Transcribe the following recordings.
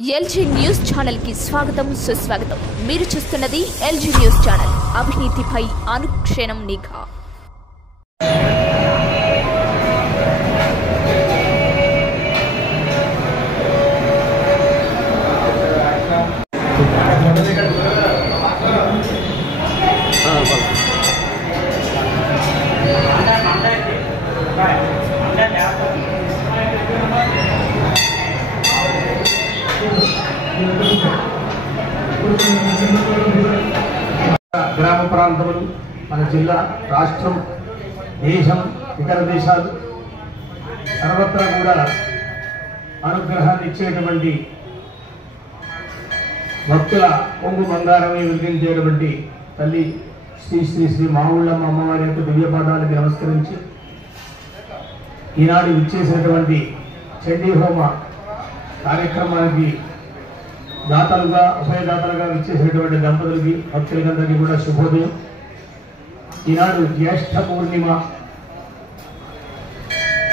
LG news channel కి స్వాగతం సుస్వాగతం। మీరు చూస్తున్నది ఎల్జీ న్యూస్ ఛానల్, అవినీతిపై అనుక్షణం నిఘా। గ్రామ ప్రాంతములు, మన జిల్లా, రాష్ట్రం, దేశం, ఇతర దేశాలు సర్వత్రా కూడా అనుగ్రహాన్ని ఇచ్చేటువంటి భక్తుల కొంగు బంగారమే వెలిగించేటువంటి తల్లి శ్రీ శ్రీ శ్రీ మావుళ్ళమ్మ అమ్మవారి యొక్క దివ్యపాదాలకు నమస్కరించి ఈనాడు విచ్చేసినటువంటి చండీ హోమ కార్యక్రమానికి దాతలుగా, ఉభయదాతలుగా విచ్చేసినటువంటి దంపతులకి, భక్తులకందరికీ కూడా శుభోదయం। ఈనాడు జ్యేష్ఠ పూర్ణిమ,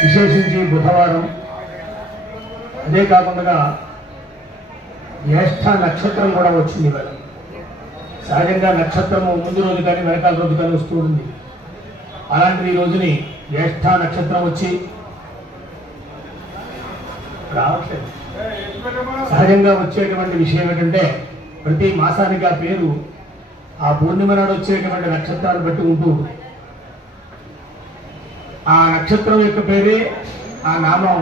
విశేషించి బుధవారం, అదే కాకుండా జ్యేష్ఠ నక్షత్రం కూడా వచ్చింది ఇవాళ। సహజంగా నక్షత్రము ముందు రోజు కానీ వెనకాల రోజు కానీ వస్తూ ఉంది, అలాంటిది ఈ రోజుని జ్యేష్ఠ నక్షత్రం వచ్చి రావట్లేదు। సహజంగా వచ్చేటువంటి విషయం ఏంటంటే ప్రతి మాసానికి ఆ పేరు ఆ పూర్ణిమ నాడు వచ్చేటువంటి నక్షత్రాన్ని బట్టి ఉంటూ ఆ నక్షత్రం యొక్క పేరే ఆ నామం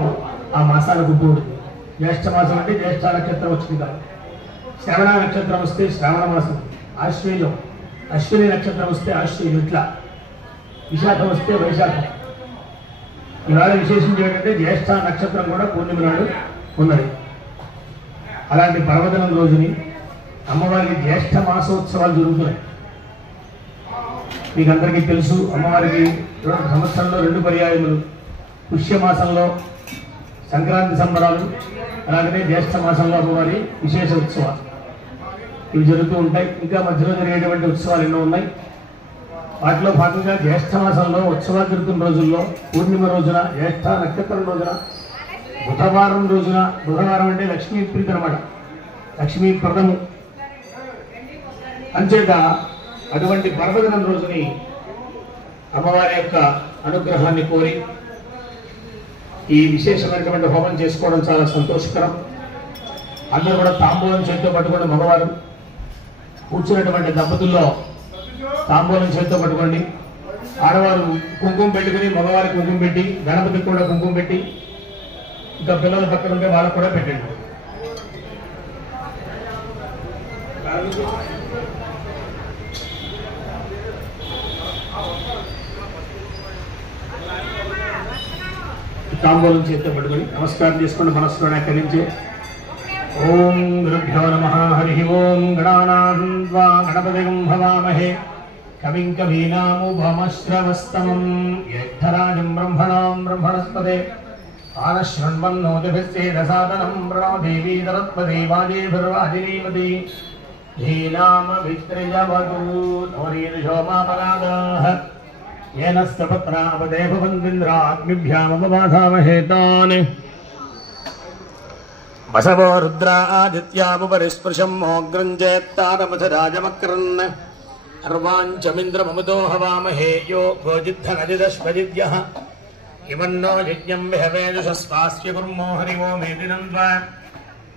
ఆ మాసానికి ఉంటూ ఉంటుంది। జ్యేష్ఠ మాసం అంటే జ్యేష్ఠ నక్షత్రం వచ్చింది కాదు, శ్రవణ నక్షత్రం వస్తే శ్రావణ మాసం, ఆశ్వేయం, అశ్విని నక్షత్రం వస్తే ఆశ్వేయం, ఇట్లా విశాఖం వస్తే వైశాఖం। ఇవాళ విశేషించి ఏంటంటే జ్యేష్ఠ నక్షత్రం కూడా పూర్ణిమ నాడు ఉన్నది। అలాంటి పర్వదినం రోజుని అమ్మవారికి జ్యేష్ఠ మాసోత్సవాలు జరుగుతున్నాయి। మీకు అందరికీ తెలుసు, అమ్మవారికి సంవత్సరంలో 2 పర్యాయములు, పుష్యమాసంలో సంక్రాంతి సంబరాలు, అలాగనే జ్యేష్ఠ మాసంలో అమ్మవారి విశేష ఉత్సవాలు ఇవి జరుగుతూ ఉంటాయి। ఇంకా మధ్యలో జరిగేటువంటి ఉత్సవాలు ఎన్నో ఉన్నాయి। వాటిలో భాగంగా జ్యేష్ఠ మాసంలో ఉత్సవాలు జరుగుతున్న రోజుల్లో పూర్ణిమ రోజున, జ్యేష్ఠ నక్షత్రం రోజున, బుధవారం రోజున, బుధవారం అంటే లక్ష్మీ ప్రీతి అనమాట, లక్ష్మీ ప్రదము అంచేత అటువంటి పర్వదినం రోజుని అమ్మవారి యొక్క అనుగ్రహాన్ని కోరి ఈ విశేషమైనటువంటి హోమం చేసుకోవడం చాలా సంతోషకరం। అందరూ కూడా తాంబూలం చేతితో పట్టుకోండి, మగవారు కూర్చున్నటువంటి దంపతుల్లో తాంబూలం చేతితో పట్టుకోండి, ఆడవారు కుంకుమ పెట్టుకుని మగవారికి కుంకుమ పెట్టి, గణపతికి కూడా కుంకుమ పెట్టి, ఇంకా పిల్లల పక్కన ఉంటే వాళ్ళకు కూడా పెట్టండి। తాంబూలం చేతితో పట్టుకొని నమస్కారం చేసుకోండి మనస్సులోనే కరించి। ఓం గురుభ్యో నమః, హరి ఓం గణానాం త్వా గణపతిం భవామహే కవిం కవీనాముపమశ్రవస్తమం జ్యేష్ఠరాజం బ్రహ్మణాం బ్రహ్మణస్పదే ఆనశృణ్వన్నోతిభిశ్చేదసాదనం ప్రణో దేవీ తరత్పదే వాజేభిర్వాజినీమతి ధీనామ విత్రయవతూ నవరీర్షోమాపగాదాః येनस्य पत्रापदे भवन्दिन्द्राग्निभ्यामपबाधामहे तान् वसवो रुद्रा आदित्यामुपरिस्पृशं मोग्रं चेत्तारमथराजमक्रन् अर्वाञ्चमिन्द्रममुदो हवामहे यो गोजिद्धनजिदश्वजिद्यः इमन्नो यज्ञं विहवेजुषस्वास्य कुर्मो हरिवो मेदिनं द्वा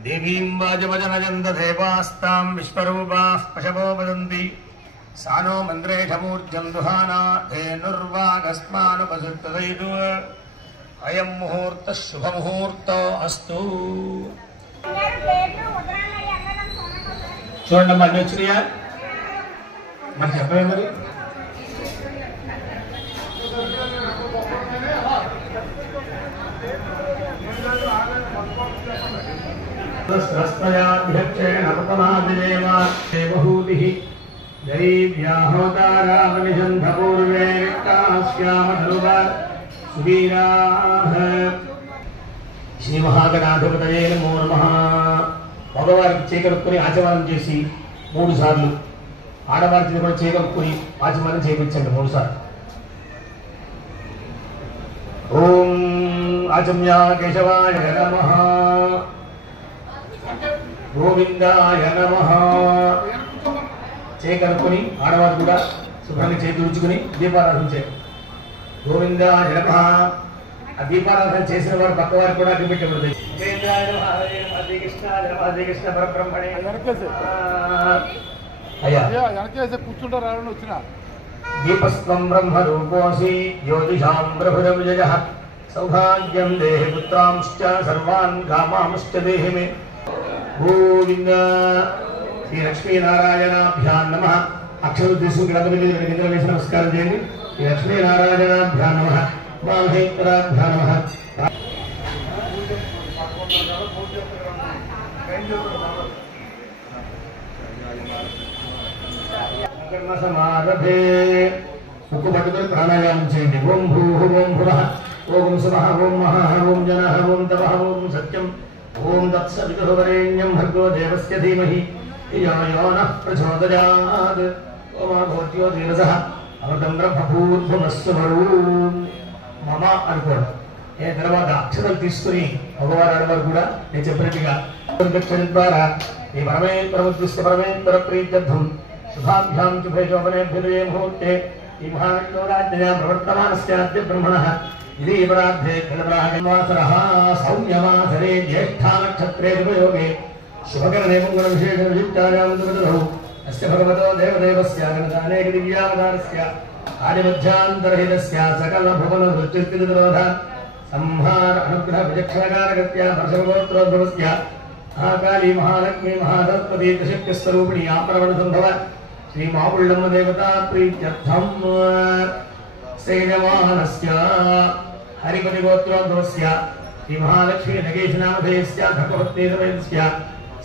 देवीं वाजमजनजन्ददेवास्तां विश्वरूपाः पशवो वदन्ति सानो मन्द्रेशमूर्जं दुहाना धेनुर्वागस्मानुपसृष्टदैतु अयं मुहूर्तः शुभमुहूर्तो अस्तु। చూడండి అన్నీ వచ్చినాయా? మరి చెప్పే మరి స్వస్తయాధ్యక్షేణ దేవహూతిః దైవ్యాహోతారామనిషంధపూర్వే రిక్తాస్యామధరువార్ సువీరాః। శ్రీ మహాగణాధిపతయే నమో నమః। మగవారికి చేకరుక్కుని ఆచమనం చేసి 3 సార్లు, ఆడవారికి కూడా చేకరుక్కుని ఆచమనం చేయించండి 3 సార్లు। ఓం आचम्या केशवाय नमः। గోవిందాయ నమః. చేయకనుకొని ఆడవారు కూడా శుభ్రంగా చేతి ఉంచుకుని దీపారాధన చేయాలి. గోవిందాయ నమః. ఆ దీపారాధన చేసిన వారు పక్కవారు కూడా అడ్డు పెట్టబడుతుంది. గోవిందాయ నమః, హరే నమః, శ్రీ కృష్ణాయ నమః, శ్రీ కృష్ణ పరబ్రహ్మణే. అయ్యా కూర్చుంటారు వచ్చిన దీపస్త్వం బ్రహ్మరూపోసి జ్యోతిషాం ప్రభురవిజయః సౌభాగ్యం దేహి పుత్రాంశ్చ సర్వాన్ కామాంశ్చ దేహి మే. గోవింద. శ్రీ లక్ష్మీనారాయణాభ్యాం నమః. అక్షరం తీసుకుని గణపతి మీద కింద వేసి నమస్కారం చేయండి. శ్రీ లక్ష్మీనారాయణాభ్యాం నమః. మహేశ్వరాభ్యాం నమః. సమారభే. ముక్కు పట్టుకుని ప్రాణాయామం చేయండి. ఓం భూః ఓం భువః ఓం సువః ఓం మహః ఓం జనః ఓం తపః ఓం సత్యం ఓం తత్సవితుర్వరేణ్యం భర్గో దేవస్య ధీమహి ధియో యో నః ప్రచోదయాత్. ఓమాభూత్యో ధీరసః అమృతం బ్రహ్మభూర్భువస్సు మమ అనుకోండి. తర్వాత అక్షతలు తీసుకుని మగవారు ఆడవారు కూడా నేను చెప్పినట్టుగా ద్వారా ఈ పరమేశ్వర పరమేశ్వర ప్రీత్యర్థం శుభాభ్యాం శుభేశోభనేభ్యుదయే ముహూర్తే ఈ మహావిష్ణురాజ్ఞయా ప్రవర్తమానస్యాద్య బ్రహ్మణః ఇది పరార్థే ఖలప్రాహవాసరః సౌమ్యవాసరే జ్యేష్ఠా నక్షత్రే ఉపయోగే శుభకరణే మంగళ విశేష విచిత్రాయాం దుర్గదౌ అస్య భగవతో దేవదేవస్య గణదానేక దివ్యావతారస్య ఆదిమధ్యాంతరహితస్య సకల భువన దృష్టిస్థితిరోధ సంహార అనుగ్రహ విచక్షణకారకస్య పరశుగోత్రోద్భవస్య మహాకాళీ మహాలక్ష్మీ మహాసరస్వతీ త్రిశక్తి స్వరూపిణి ఆప్రవణ సంభవ శ్రీ మాపుళ్ళమ్మ దేవతా ప్రీత్యర్థం సేనమానస్య హరిపతి గోత్రోద్భవస్య శ్రీ మహాలక్ష్మీ నగేశనామధేయస్య ధర్మపత్నీ సమేతస్య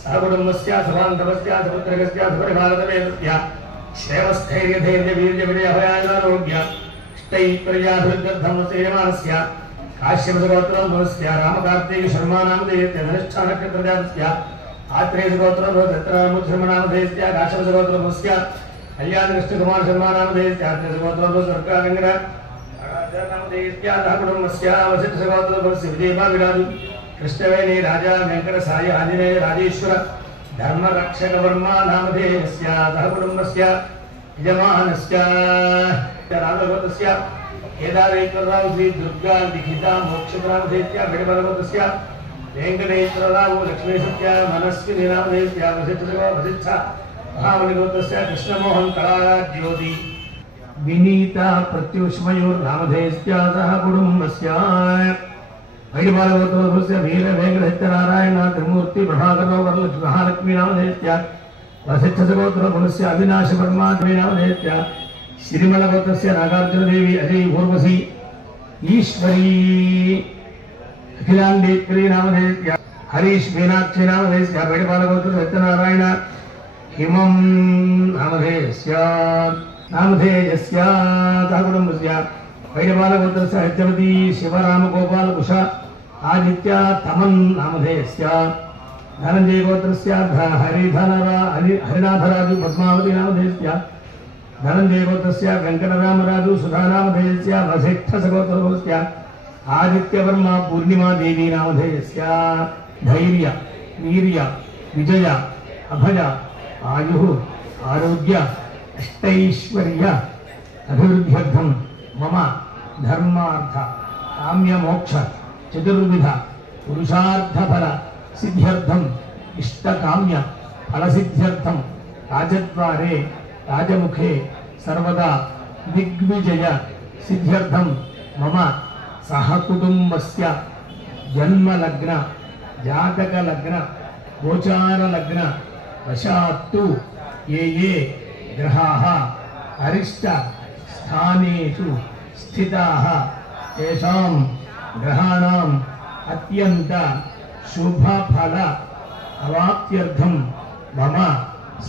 సహకుటుంబస్య సభాంతమస్య సపుత్రకస్య సుపరిభారతమేతస్య క్షేమస్థైర్యధైర్య వీర్య విజయ భయారోగ్య ఇష్టైశ్వర్యాభివృద్ధ్యర్థం సేనమానస్య కాశ్యపగోత్రోద్భవస్య రామకార్తీక శర్మానామధేయస్య ధనిష్ఠా నక్షత్రజాతస్య ఆత్రేయగోత్రోద్భవస్య కాశ్యపగోత్రోద్భవస్య కళ్యాణకృష్ణ కుమార శర్మానామధేయస్య ఆత్రేయగోత్రోద్భవస్య కుటుంబస్య వసిష్ఠగోత్రోద్భవస్య విజయబావిరాజు కృష్ణవేణి రాజా వెంకట సాయి ఆంజనేయ రాజేశ్వర ధర్మరక్షక వర్మా నామధేయస్య సహ కుటుంబస్య యజమానస్య రామగోత్రస్య కేదారేశ్వరరావు శ్రీ దుర్గా లిఖిత మోక్షప్రామధేయస్య బెడబలగోత్రస్య వెంకటేశ్వరరావు లక్ష్మీ సత్య మనస్విని నామధేయస్య వసిష్ఠ మహామణిగోత్రస్య కృష్ణమోహన్ కళాజ్యోతి వినీత ప్రత్యుష్మయూర్ నామధేయస్య సహ కుటుంబస్య వైడిబాలగోత్రోద్భవస్య వీర వెంకటసత్యనారాయణ త్రిమూర్తి ప్రభాకరరావు వరలక్ష్మి మహాలక్ష్మీ నామధేయస్య వసిష్ఠగోత్రోద్భవస్య అవినాశ వర్మా నామధేయస్య శ్రీమలగోత్రస్య నాగార్జునదేవి అజయ్ ఊర్వశి ఈశ్వరీ అఖిలాండేశ్వరీ నామధేయస్య హరీష్ మీనాక్షి నామధేయస్య వైడిబాలగోత్ర సత్యనారాయణ హిమం నామధేయస్య కుటుంబస్య వైడిబాలగోత్రస్య హత్యవతి శివరామగోపాల కుష ఆదిత్య తమన్ నామధేయస్య ధనంజయగోత్రస్య హరినాథరాజు పద్మావతి నామధేయస్య ధనంజయగోత్రస్య వెంకటరామరాజు సుధానామధేయస్య వసిష్ఠసగోత్రోద్భవస్య ఆదిత్యవర్మ పూర్ణిమాదేవి నామధేయస్య ధైర్య వీర్య విజయ అభయ ఆయు ఆరోగ్య అష్టైశ్వర్య అభివృద్ధ్యర్థం మమ ధర్మార్థ కామ్య మోక్ష చతుర్విధ పురుషార్థ ఫల సిద్ధ్యర్థం ఇష్టకామ్య ఫలసిద్ధ్యర్థం రాజద్వారే రాజముఖే సర్వదా దిగ్విజయ సిద్ధ్యర్థం మమ సహకుటుంబస్య జన్మలగ్న జాతకలగ్న గోచారలగ్న వశాత్తు ఏ గ్రహాः అరిష్ట స్థానేషు స్థితాः తేషాం గ్రహాణాం అత్యంత శుభఫల అవాప్త్యర్థం మమ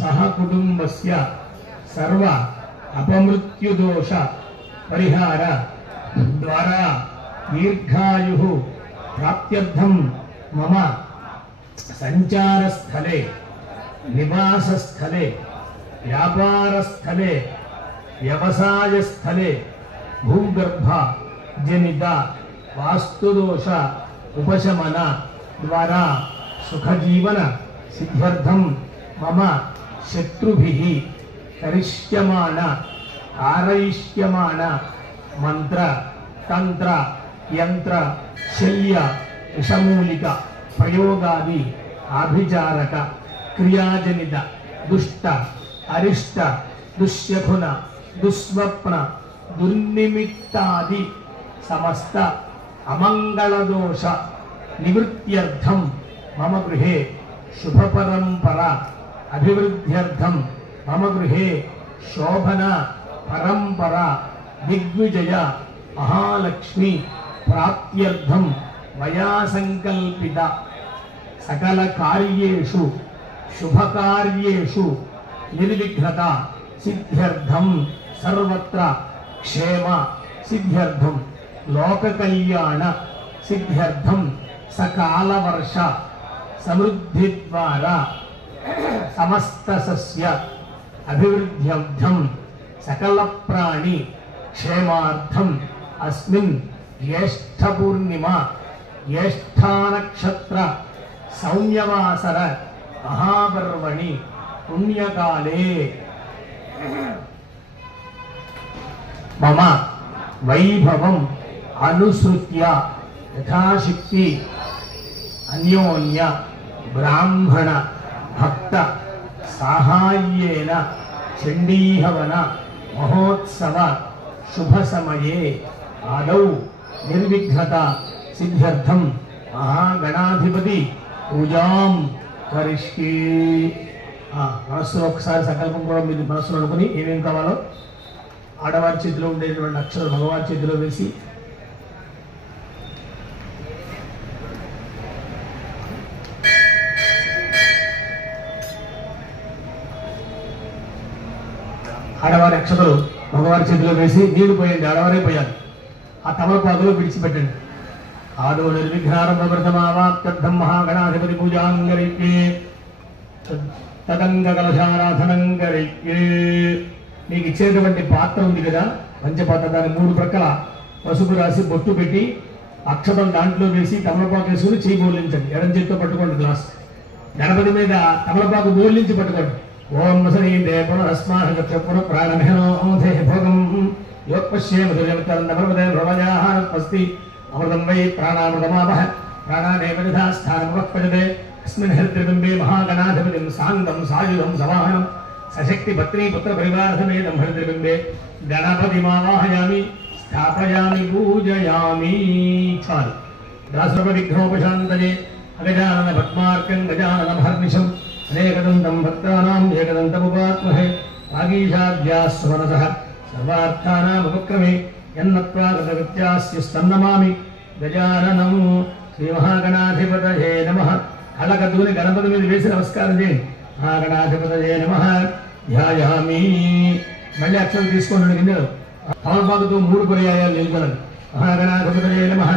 సహకుటుంబస్య సర్వ అపమృత్యుదోష పరిహార ద్వారా దీర్ఘాయు ప్రాప్త్యర్థం మమ సంచారస్థలే నివాసస్థలే వ్యాపారస్థలే వ్యవసాయస్థలే భూగర్భ జనిత వాస్తుదోష ఉపశమన ద్వారా సుఖజీవన సిద్ధ్యర్థం మమ శత్రుభిః కరిష్యమాణ कारयिष्यमाण मंत्र तंत्र यंत्र शल्य विषमूलिक प्रयोगादि आभिचारक क्रियाजनित दुष्ट अरिष्ट दुष्यखुन दुस्वप्न दुर्निमित्तादि समस्त अमंगल दोष निवृत्त्यर्थम मम गृहे शुभ परंपरा अभिवृद्ध्यर्थम मम गृहे शोभना परंपरा दिग्विजय महालक्ष्मी प्राप्त्यर्थम मया संकल्पित सकल कार्येषु शुभ कार्येषु निर्विघ्नता सिद्ध्यर्थम सर्वत्र क्षेम सिद्ध्यर्थम लोक कल्याण सिद्ध्यर्थम सकाल वर्ष समृद्धि द्वारा समस्त सस्य अभिवृद्ध्यर्थम सकल प्राणी क्षेमार्थम अस्मिन् ज्येष्ठ पूर्णिमा ज्येष्ठा नक्षत्र सौम्यवासर महापर्वणि पुण्यकाले मम वैभवम् अनुसृत्य यथाशक्ति अन्योन्य ब्राह्मण भक्त साहाय्येन चंडीहवन महोत्सव शुभ समये आदौ निर्विघ्नता सिद्ध्यर्थम महागणाधिपति पूजां करिष्ये। మనసులో ఒకసారి సంకల్పం కూడా మీరు మనసులో అనుకుని ఏమేం కావాలో ఆడవారి చేతిలో ఉండేటువంటి అక్షరాలు మగవారి చేతిలో వేసి ఆడవారి అక్షతలు మగవారి చేతిలో వేసి నీళ్లు పోయండి, ఆడవారే పోయాలి. ఆ తమలపాకులో విడిచిపెట్టండి. ఆదో నిర్విఘ్నారంభవర్ధమావాప్త్యర్థం మహాగణాధిపతి పూజాంగరైక్యే తదంగ కలశారాధనంగరైక్యే. మీకు ఇచ్చేటువంటి పాత్ర ఉంది కదా, పంచపాత్ర, దాని 3 ప్రక్కల పసుపు రాసి బొట్టు పెట్టి అక్షతం దాంట్లో వేసి తమలపాకు వేసుకుని చేయి బోర్లించండి. ఎడం చేతితో పట్టుకోండి గ్లాస్. గణపతి మీద తమలపాకు బోర్లించి పట్టుకోండి. ఓం వసనీ దేవస్మాహ ప్రాణమేనోధే భోగం యోపశ్యే మధుర్యమతరందమృదే భ్రమజాహానస్తి అమృతం వై ప్రాణామృతమావహ ప్రాణానేవ నిధాస్థానముపపజతే అస్మిన్ హరిద్రబింబే మహాగణాధిపతిం సాంగం సాయుధం సవాహనం సశక్తి పత్ని పుత్ర పరివార సమేతం హరిద్రబింబే గణపతిమావాహయామి స్థాపయామి పూజయామి. చాలు. దాసర్వ విఘ్నోపశాంతయే అగజానన పద్మార్కం గజానన మహర్నిశం అనేకదంతం భక్తానాం ఏకదంతముపాత్మహే ఆగీషాద్యాస్వరసః సర్వార్థానాముపక్రమే యన్నత్వా కృతకృత్యాస్యస్తన్నమామి గజాననం. శ్రీ మహాగణాధిపతయే నమః. కళ్ళకద్దుకుని గణపతి మీద వేసి నమస్కారం చేయండి. మహాగణాధిపతయే నమః ధ్యాయామి. మళ్ళీ అక్షరం తీసుకోండి. గిన్నెలు తమలపాకుతో 3 పర్యాయాలు నిలుపుకోండి. మహాగణాధిపతయే నమః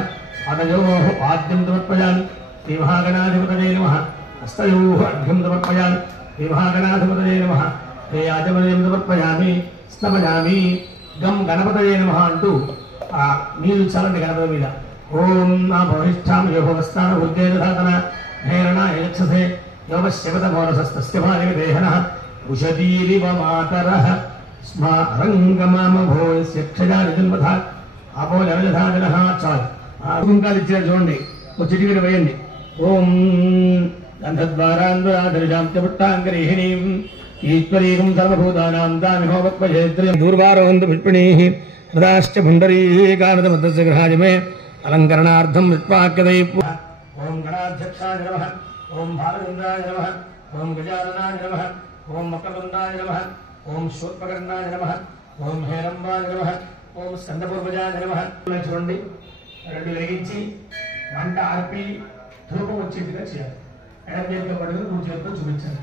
పాదయోః పాద్యం సమర్పయామి. శ్రీ మహాగణాధిపతయే నమః హస్తయోః అర్ఘ్యం సమర్పయామి. శ్రీ మహాగణాధిపతయే నమః శ్రేయాచమనీయం సమర్పయామి. స్నపయామి. గం గణపతయే నమః అంటూ ఆ నీళ్లు చల్లండి గణపతి మీద. ఓం నా భవిష్ఠాం యోగవస్థాన ఉద్దేశాతన హేరణ యక్షసే యోగశ్యవతమోరసస్తస్య భార్య దేహనః ఉషదీరివ మాతరః స్మారంగమామభోయస్య క్షయాని జన్మథ అపో జనజధాజనః. చాలు. కుంకాలు ఇచ్చారు చూడండి. ఒక చిటికెడు వేయండి. ఓం గంధద్వారాంధ్రాధరిజాంత్యపుట్టాంగరీహిణీం ఈశ్వరీకం సర్వభూతానాం దామిహోపక్వజేత్రియం దూర్వారోహంతు పుష్పిణీః హృదాశ్చ పుండరీకానతమతస్య గృహాయ మే అలంకరణార్థం విత్వాక్యదై. ఓం గణాధ్యక్షాయ నమః. ఓం భారచంద్రాయ నమః. ఓం గజాననాయ నమః. ఓం మకరందాయ నమః. ఓం శూర్పకర్ణాయ నమః. ఓం హేరంబాయ నమః. ఓం స్కందపూర్వజాయ నమః. చూడండి, 2 వెలిగించి మంట ఆర్పి ధూపం వచ్చేట్టుగా చేయాలి. ఎడం చేతితో పట్టుకుని 3 చేతితో చూపించాలి.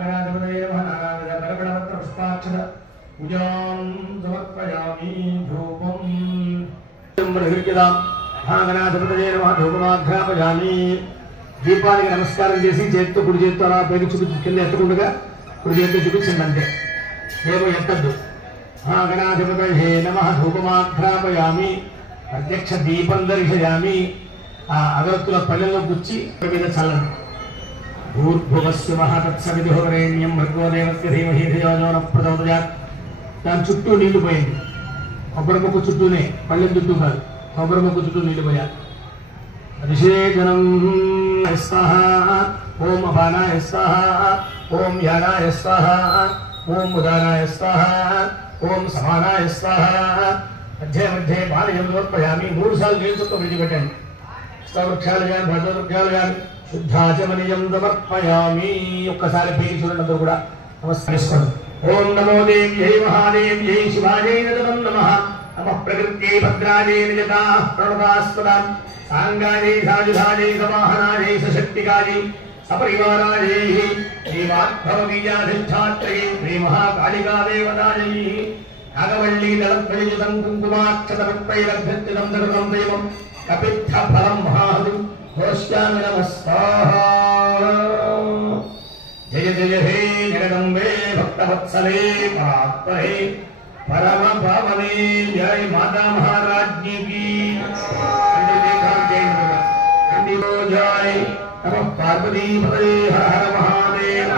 గణాధిపతయే నమః నానావిధ బలబలవత్ర పుష్పాక్షర పూజాం సమర్పయామి. ధూపం గణాధిపతయే నమః ధూపమాఘ్రాపయామి. దీపానికి నమస్కారం చేసి చేతితో కుడి చేతితో అలా పైకి చూపించి కింద ఎత్తకుండా కుడి చేతితో చూపించండి. అంతే, దీపం ఎత్తద్దు. గణాధిపతయే నమః ధూపమాఘ్రాపయామి. ప్రత్యక్ష దీపం దర్శయామి. ఆ అగరత్తుల పల్లెల్లో గుచ్చి మీద చల్లండి. భూర్భువస్సుమః తత్సవితుర్వరేణ్యం భర్గో దేవస్య ధీమహి ధియో యో నః ప్రచోదయాత్. దాని చుట్టూ నీళ్లు పోయింది. కొబ్బరి మొక్క చుట్టూనే, పళ్ళెం చుట్టూ కాదు, కొబ్బరి మొక్క చుట్టూ నీళ్లు పోయాలి. అభిషేకనం స్వాహ, ఓం అపానాయ స్వాహ, ఓం యానాయ స్వాహ, ఓం ఉదానాయ స్వాహ, ఓం సమానాయ స్వాహ. మధ్య మధ్య పానీయం సమర్పయామి. 3 సార్లు నీళ్ళు చుట్టూ విడిచిపెట్టండి. స్తవృక్షాలు కానీ భద్రవృక్షాలు కానీ శుద్ధాచమనీయం సమర్పయామి. ఒక్కసారి పేరు చూడండి కూడా నమస్కరిస్తాను. ఓం నమో దేవ్యై మహాదేవ్యై శివాజై నమః నమః. నమః ప్రకృత్యై భద్రాజై నిజతాః ప్రణతాస్పదాం సాంగాజై సాజుధాజై సవాహనాజై సశక్తికాజై సపరివారాజై శ్రీమాధ్వబీజాధిష్టాత్రై శ్రీ మహాకాళికా దేవతాజై నాగవల్లీ దళత్వయుతం కుంకుమాక్షతమర్పైరభ్యర్థితం సకృతం దైవం కపిత్థ ఫలం మహాహృదం ఘోష్యామి నమస్వాహా. జయ జయ హే జగదంబే భక్తవత్సలే పరాత్పరే పరమ పావనే జయ మాతా మహారాజ్ఞి కీ జయ. నమః పార్వతీపతయే హర హర మహాదేవ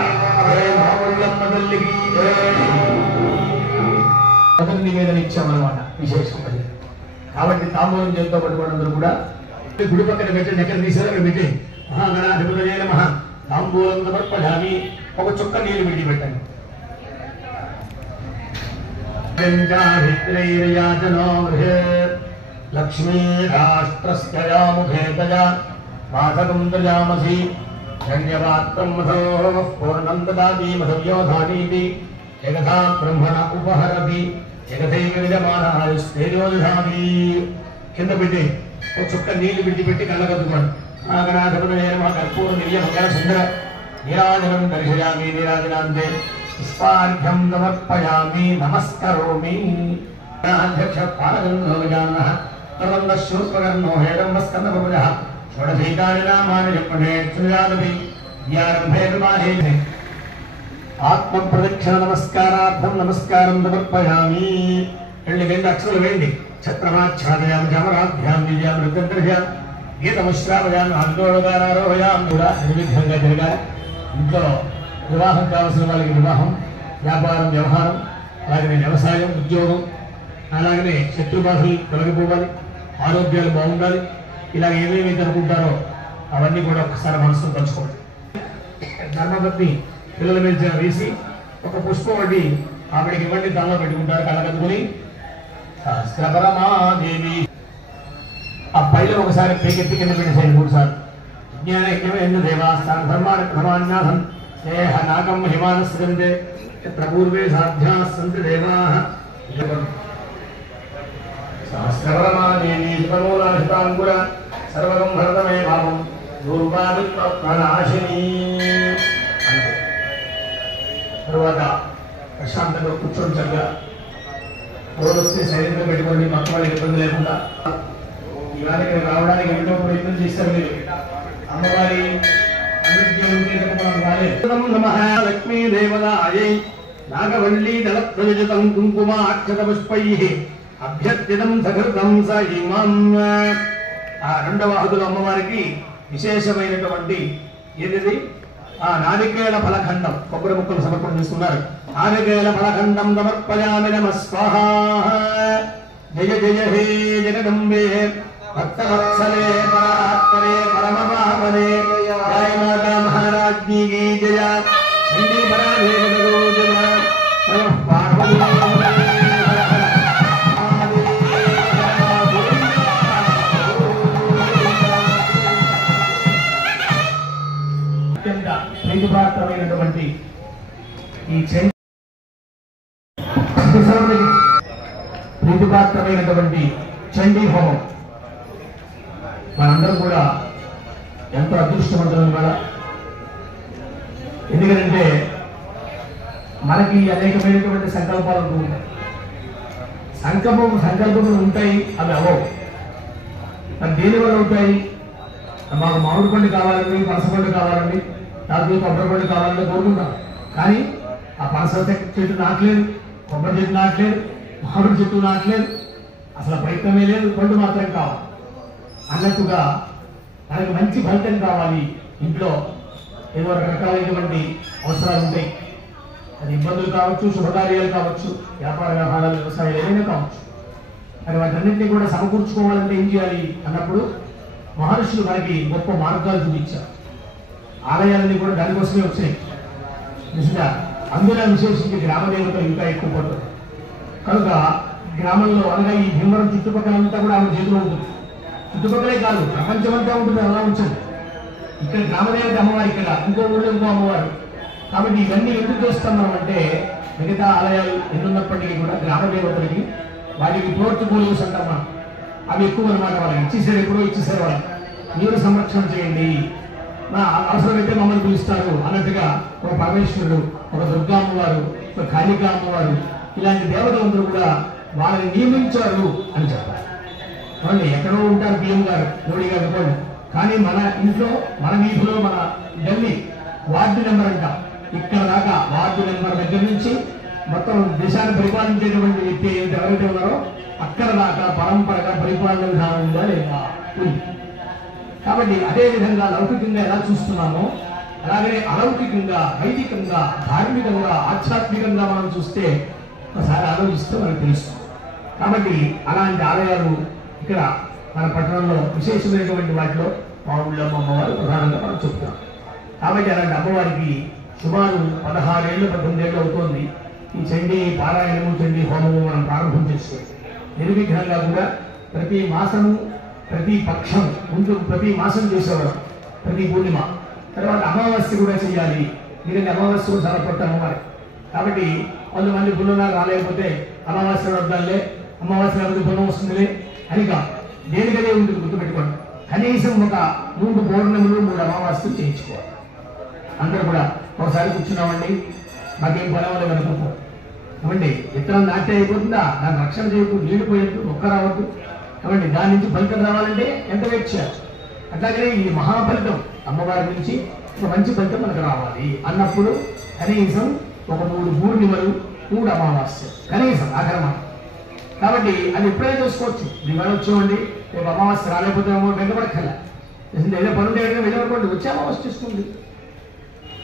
జయ మామల్లమ్మ తల్లికి జయ. మొదటి నివేదన ఇచ్చామన్నమాట విశేషం. కాబట్టి తాంబూలం చేతితో పట్టుకోవడం కూడా గుడి పక్కన పెట్టండి. ఎక్కడ తీసారో అక్కడ పెట్టి మహాగణాధిపతయే నమః తాంబూలం సమర్పయామి. ఒక చుక్క నీళ్లు విడిచిపెట్టండి. లక్ష్మీ రాష్ట్రస్య ముఖే తయా మాధవం దయామసి ధన్యవాత్రం మధో పూర్ణం దదాతి మధవ్యోధానీతి జగదా బ్రహ్మణ ఉపహరతి జగదైక విజమానాయుస్తేజోధాతి. కింద పెట్టి ఒక చుక్క నీళ్లు విడిచిపెట్టి కళ్ళగద్దుకోండి. నాగనాథపతయే నమః కర్పూర నిర్య మంగళ సుందర నీరాజనం దర్శయామి. నీరాజనాంతే పుష్పార్ఘ్యం సమర్పయామి. నమస్కరోమి. అధ్యక్ష పాలగంధో గజాననః ప్రబంధ శూర్పకర్ణో హేరంబస్కందపజః షోడశైకాని నామాని చెప్పండి. శ్రీయాదవి ధ్యారంభే వివాహే ఆత్మ ప్రదక్షిణ నమస్కారార్థం నమస్కారం సమర్పయామి. 2 అక్షరాలు వేయండి. ఛత్రమాచ్ఛాదయామి జమరాభ్యాం విజయాం వృద్ధంతర్యాం గీతముశ్రావయామి ఆందోళనారోహయాం. కూడా నిర్విఘ్నంగా జరగాలి. ఇంట్లో వివాహం కావాల్సిన వాళ్ళకి వివాహం, వ్యాపారం వ్యవహారం, అలాగనే వ్యవసాయం ఉద్యోగం, అలాగనే శత్రుబాధలు తొలగిపోవాలి, ఆరోగ్యాలు బాగుండాలి. ఇలాగ ఏమేమి అనుకుంటారో అవన్నీ కూడా ఒకసారి మనసులో పంచుకోండి. ధర్మపత్ని పిల్లల మీద వేసి ఒక పుష్పం వంటి ఆవిడకి ఇవ్వండి. దానిలో పెట్టుకుంటారు కళ్ళకద్దుకుని. సహస్రపరమాదేవి ఆ పైన ఒకసారి పేకెత్తి కింద పెట్టేసాయి 3 సార్లు. జ్ఞాన యజ్ఞ దేవాస్థాన ధర్మాన్ని ప్రమాణ్యాసం స్నేహ నాగం హిమానస్యంతే యత్ర పూర్వే సాధ్యా సంతి దేవాః. సహస్రపరమాదేవి శివమూలాహితాంకుర సర్వగం భరతమే భావం దూర్వాదిత్వనాశిని. అంతే. తర్వాత ప్రశాంతంగా కూర్చొని చక్కగా వస్తే సైలెంట్గా పెట్టుకోండి. మొత్తం వాళ్ళకి ఇబ్బంది లేకుండా. ఇవాళ ఇక్కడ రావడానికి ఎంతో ప్రయత్నం చేశారు మీరు. అమ్మవారి లక్ష్మీ దేవతాయై నాగవల్లీ దళత్వయుతం కుంకుమాక్షత పుష్పైః అభ్యర్థితం సకృతం స ఇమం. ఆ 2వ ఆహుతిలో అమ్మవారికి విశేషమైనటువంటి ఏది ఆ నారికేళ ఫలఖండం, కొబ్బరి ముక్కలు సమర్పణ చేస్తున్నారు. నారికేళ ఫలఖండం సమర్పయామి. నమః స్వాహా. జయ జయ హే జగదంబే భక్తవత్సలే పరాత్పరే పరమ పావనే జయ మాతా మహారాజ్ఞి కీ జయ. శ్రీ పరాదేవతో జయ. నమః పార్వతీ ప్రీతిపాత్రమైనటువంటి ఈ ప్రీతిపాత్రమైనటువంటి చండీ హోమం మనందరం కూడా ఎంతో అదృష్టవంతులం కదా. ఎందుకంటే మనకి అనేకమైనటువంటి సంకల్పాలు ఉంటాయి. సంకల్పములు ఉంటాయి, అవి అవవు. మరి దేనివల్ల ఉంటాయి? మాకు మామిడి పండు కావాలండి, పనస పండు కావాలండి, నాకు కొబ్బరి పండు కావాలని కోరుకుంటాం. కానీ ఆ పనస చెట్టు నాటలేదు, కొబ్బరి చెట్టు నాటలేదు, మామిడి చెట్టు నాటలేదు, అసలు ప్రయత్నమే లేదు, పండు మాత్రం కావాలి అన్నట్టుగా మనకు మంచి ఫలితం కావాలి. ఇంట్లో ఏదో రకరకాలైనటువంటి అవసరాలు ఉంటాయి. అది ఇబ్బందులు కావచ్చు, శుభకార్యాలు కావచ్చు, వ్యాపార వ్యవహారాలు, వ్యవసాయాలు ఏదైనా కావచ్చు. మరి వాటన్నింటినీ కూడా సమకూర్చుకోవాలంటే ఏం చేయాలి అన్నప్పుడు మహర్షులు మనకి గొప్ప మార్గాలు చూపించారు. ఆలయాలన్నీ కూడా దానికోసమే వచ్చాయి. నిజంగా అందులో విశేషించి గ్రామ దేవతలు ఇంకా ఎక్కువ పడుతుంది. కనుక గ్రామంలో అనగా ఈ భీమవరం చుట్టుపక్కల అంతా కూడా ఆమె చేతిలో ఉంటుంది. చుట్టుపక్కలే కాదు, ప్రపంచమంతా ఉంటుంది. అలా ఉంచండి. ఇక్కడ గ్రామదేవత అమ్మవారు, ఇక్కడ ఇంకో ఊళ్ళో ఇంకో అమ్మవారు. కాబట్టి ఇవన్నీ ఎందుకు చేస్తున్నాం అంటే మిగతా ఆలయాలు ఎన్నున్నప్పటికీ కూడా గ్రామదేవతలకి వాటికి పోర్చుకోలేస్ అంటాం మనం. అవి ఎక్కువ అనమాట. వాళ్ళకి ఇచ్చేసారు, ఎప్పుడో ఇచ్చేసారు. వాళ్ళు మీరు సంరక్షణ చేయండి, మా అవసరమైతే మమ్మల్ని పిలుస్తారు అన్నట్టుగా ఒక పరమేశ్వరుడు, ఒక దుర్గా అమ్మవారు, ఒక కాళికా అమ్మవారు, ఇలాంటి దేవతలందరూ కూడా వాళ్ళని నియమించారు అని చెప్పాలి. అవునండి, ఎక్కడో ఉంటారు పిఎం గారు, మోడీ గారు కూడా. కానీ మన ఇంట్లో, మన వీధిలో, మన గల్లీ వార్డు నెంబర్ అంటాం, ఇక్కడ దాకా వార్డు నెంబర్ దగ్గర నుంచి మొత్తం దేశాన్ని పరిపాలించేటువంటి వ్యక్తి ఎవరైతే ఉన్నారో అక్కడ దాకా పరంపరగా పరిపాలన విధానం ఉందా లేదా ఉంది. కాబట్టి అదే విధంగా లౌకికంగా ఎలా చూస్తున్నామో అలాగే అలౌకికంగా, వైదికంగా, ధార్మికంగా, ఆధ్యాత్మికంగా మనం చూస్తే ఒకసారి ఆలోచిస్తే మనకు తెలుస్తుంది. కాబట్టి అలాంటి ఆలయాలు ఇక్కడ మన పట్టణంలో విశేషమైనటువంటి వాటిలో మా ఊళ్ళో అమ్మవారు ప్రధానంగా మనం చెప్తాం. కాబట్టి అలాంటి అమ్మవారికి సుమారు 16 ఏళ్ళు 18 ఏళ్ళు అవుతోంది ఈ చండీ పారాయణము, చండీ హోమము మనం ప్రారంభం చేసుకోవాలి. నిర్విఘ్నంగా కూడా ప్రతి మాసము, ప్రతి పక్షం ముందు ప్రతి మాసం చేసేవాడు, ప్రతి పూర్ణిమ తర్వాత అమావాస్య కూడా చేయాలి. దీనికి అమావాస్య కూడా చాలా పట్టు అమ్మవారి. కాబట్టి కొంతమంది పుణ్యనాలు రాలేకపోతే అమావాస్య వద్దాలే, అమావాస్య రాకపోతే పుణ్యం వస్తుందిలే అని కాదు. దేనికదే ఉంటుంది, గుర్తుపెట్టుకోండి. కనీసం ఒక 3 పౌర్ణములు 3 అమావాస్యలు చేయించుకోవాలి. అందరూ కూడా ఒకసారి కూర్చున్నామండి, మాకేం పర్వాలేదు అనుకుంటాం. కాబట్టి విత్తనం నాట్యం అయిపోతుందా, దాన్ని రక్షణ చేయకూడదు, నీళ్లు పోయద్దు, మొక్క రావద్దు. కాబట్టి దాని నుంచి ఫలితం రావాలంటే ఎంత వెయిట్ చేయాలి. అట్లాగే ఈ మహాఫలితం అమ్మవారి నుంచి ఒక మంచి ఫలితం మనకు రావాలి అన్నప్పుడు కనీసం ఒక 3 పూర్ణిమలు 3 అమావాస్య కనీసం ఆక్రమణ. కాబట్టి అది ఎప్పుడైనా చూసుకోవచ్చు. ఇవాళ వచ్చామండి, రేపు అమావాస్య రాలేకపోతే వెంటబడక్కల ఏదో పనులు చేయడం వెళ్ళనుకోండి, వచ్చే అమావాస్య చేసుకోండి.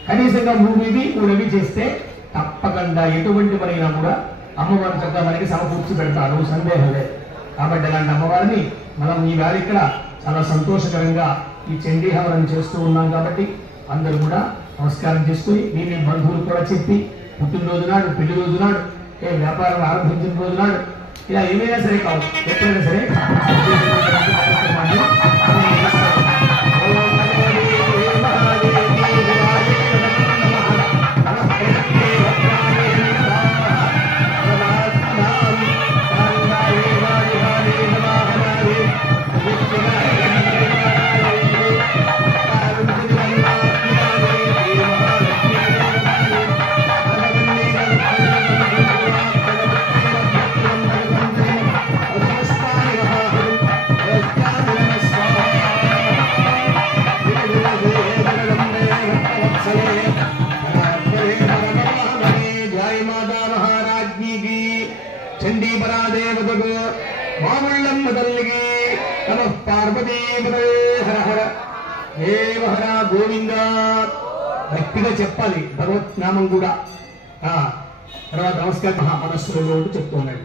కనీసంగా 3 ఇవి చేస్తే తప్పకుండా ఎటువంటి పనైనా కూడా అమ్మవారి చక్కగా మనకి సమకూర్చి పెడతారు, సందేహం లేదు. కాబట్టి అలాంటి అమ్మవారిని మనం ఈ వారి ఇక్కడ చాలా సంతోషకరంగా ఈ చండీ హవనం చేస్తూ ఉన్నాం. కాబట్టి అందరూ కూడా నమస్కారం చేసుకుని మీ బంధువులు కూడా చెప్పి పుట్టినరోజు నాడు, పెళ్లి రోజు నాడు, వ్యాపారం ఆరంభించిన రోజు నాడు, ఇలా ఏమైనా సరే కావచ్చు, ఎప్పుడైనా సరే చండీ పరాదేవతకు మామళ్ళమ్మ తల్లికి నమ పార్వతీ హర హర దేవ హర గోవింద గట్టిగా చెప్పాలి భగవత్నామం కూడా. తర్వాత నమస్కారం మహామనస్సులో చెప్తూ ఉన్నాడు.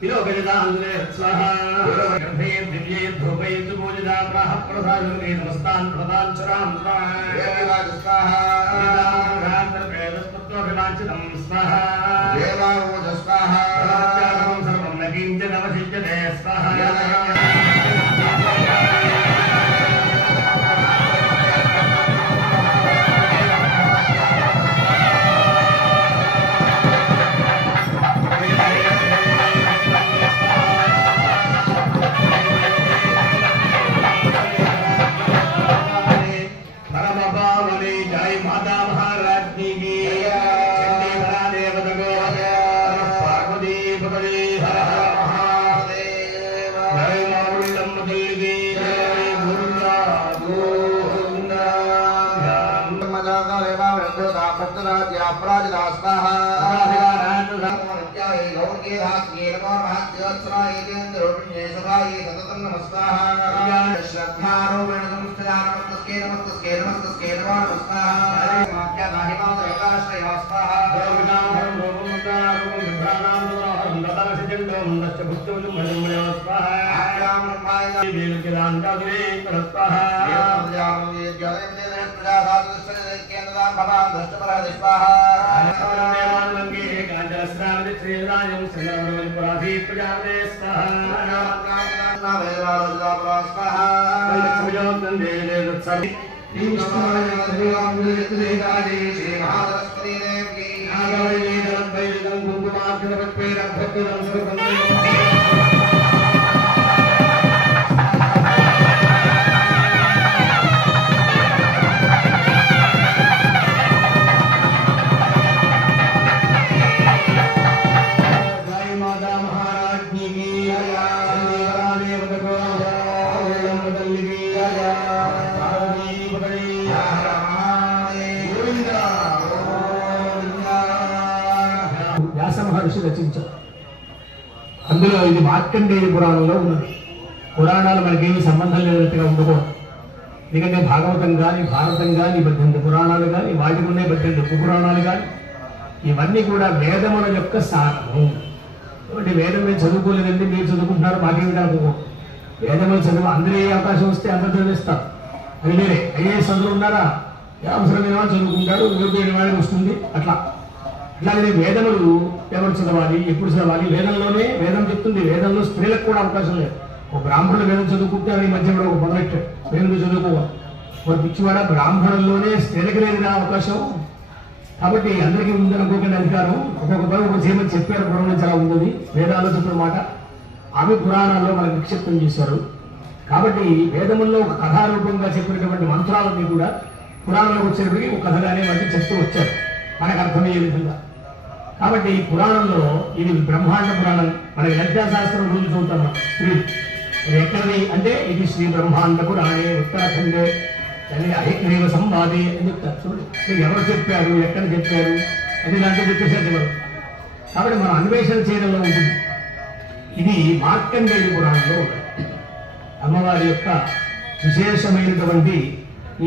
విలోకజదాందే స్వాహా గర్భే దివ్యే ధూపై పూజితా ప్రాహ ప్రసాదే నమస్తాన్ ప్రదాంచరాం స్వాహా వేదస్పత్వభివాంఛితం స్వాహా దేవావోజ స్వాహా ప్రత్యాగమం సర్వం నకించనవశిష్యతే స్వాహా వ్యాసమహర్షి రచించారు. అందులో ఇది మార్కండేయ పురాణంలో ఉన్నది. పురాణాలు మనకేమి సంబంధం లేనట్టుగా ఉండకూడదు. ఎందుకంటే భాగవతం కానీ భారతం కానీ 18 పురాణాలు కానీ వాటికి ఉన్నాయి 18 ఉపపురాణాలు కానీ ఇవన్నీ కూడా వేదముల యొక్క సారము. కాబట్టి వేదం మేము చదువుకోలేదండి, మీరు చదువుకుంటున్నారు మాకేమిటి అనుకోకూడదు. వేదములు చదువు అందరూ ఏ అవకాశం వస్తే అందరూ చదివిస్తారు. అది వేరే ఐఏఎస్ అందరూ ఉన్నారా, అవసరమైన వాళ్ళు చదువుకుంటారు, యోగ్యమైన వాడికి వస్తుంది. అట్లా ఇట్లాగే వేదములు ఎవరు చదవాలి, ఎప్పుడు చదవాలి, వేదంలోనే వేదం చెప్తుంది. వేదంలో స్త్రీలకు కూడా అవకాశం లేదు. ఒక బ్రాహ్మణుడు వేదం చదువుకుంటే ఈ మధ్య కూడా ఒక మొదలెట్టాడు వేదం చదువుకోవాలి. ఒక పిచ్చివాడ బ్రాహ్మణుల్లోనే స్త్రీలకు లేదు అవకాశం. కాబట్టి అందరికీ ఉందనుకోకుండా అధికారం ఒక్కొక్క పని ఒక చేయమని చెప్పారు. పురాణం చాలా ఉంది, వేదాల్లో చెప్పిన మాట ఆమె పురాణాల్లో మనకు నిక్షిప్తం చేశారు. కాబట్టి వేదముల్లో ఒక కథారూపంగా చెప్పినటువంటి మంత్రాలన్నీ కూడా పురాణంలో వచ్చేటప్పటికి ఒక కథగానే వాటిని చెప్తూ వచ్చారు మనకు అర్థమయ్యే విధంగా. కాబట్టి ఈ పురాణంలో ఇది బ్రహ్మాండ పురాణం. మనకి లలితాశాస్త్రం రోజు చూద్దాం. స్త్రీ ఎక్కడది అంటే ఇది శ్రీ బ్రహ్మాండ పురాణే ఉత్తరాఖండే ఐక్యదేవ సంవాది అని చెప్తారు. చూడండి ఎవరు చెప్పారు, ఎక్కడ చెప్పారు అని దాంట్లో చెప్పేసారు ఎవరు. కాబట్టి మనం అన్వేషణ చేయడంలో ఉంటుంది. ఇది మార్కండేయ పురాణంలో అమ్మవారి యొక్క విశేషమైనటువంటి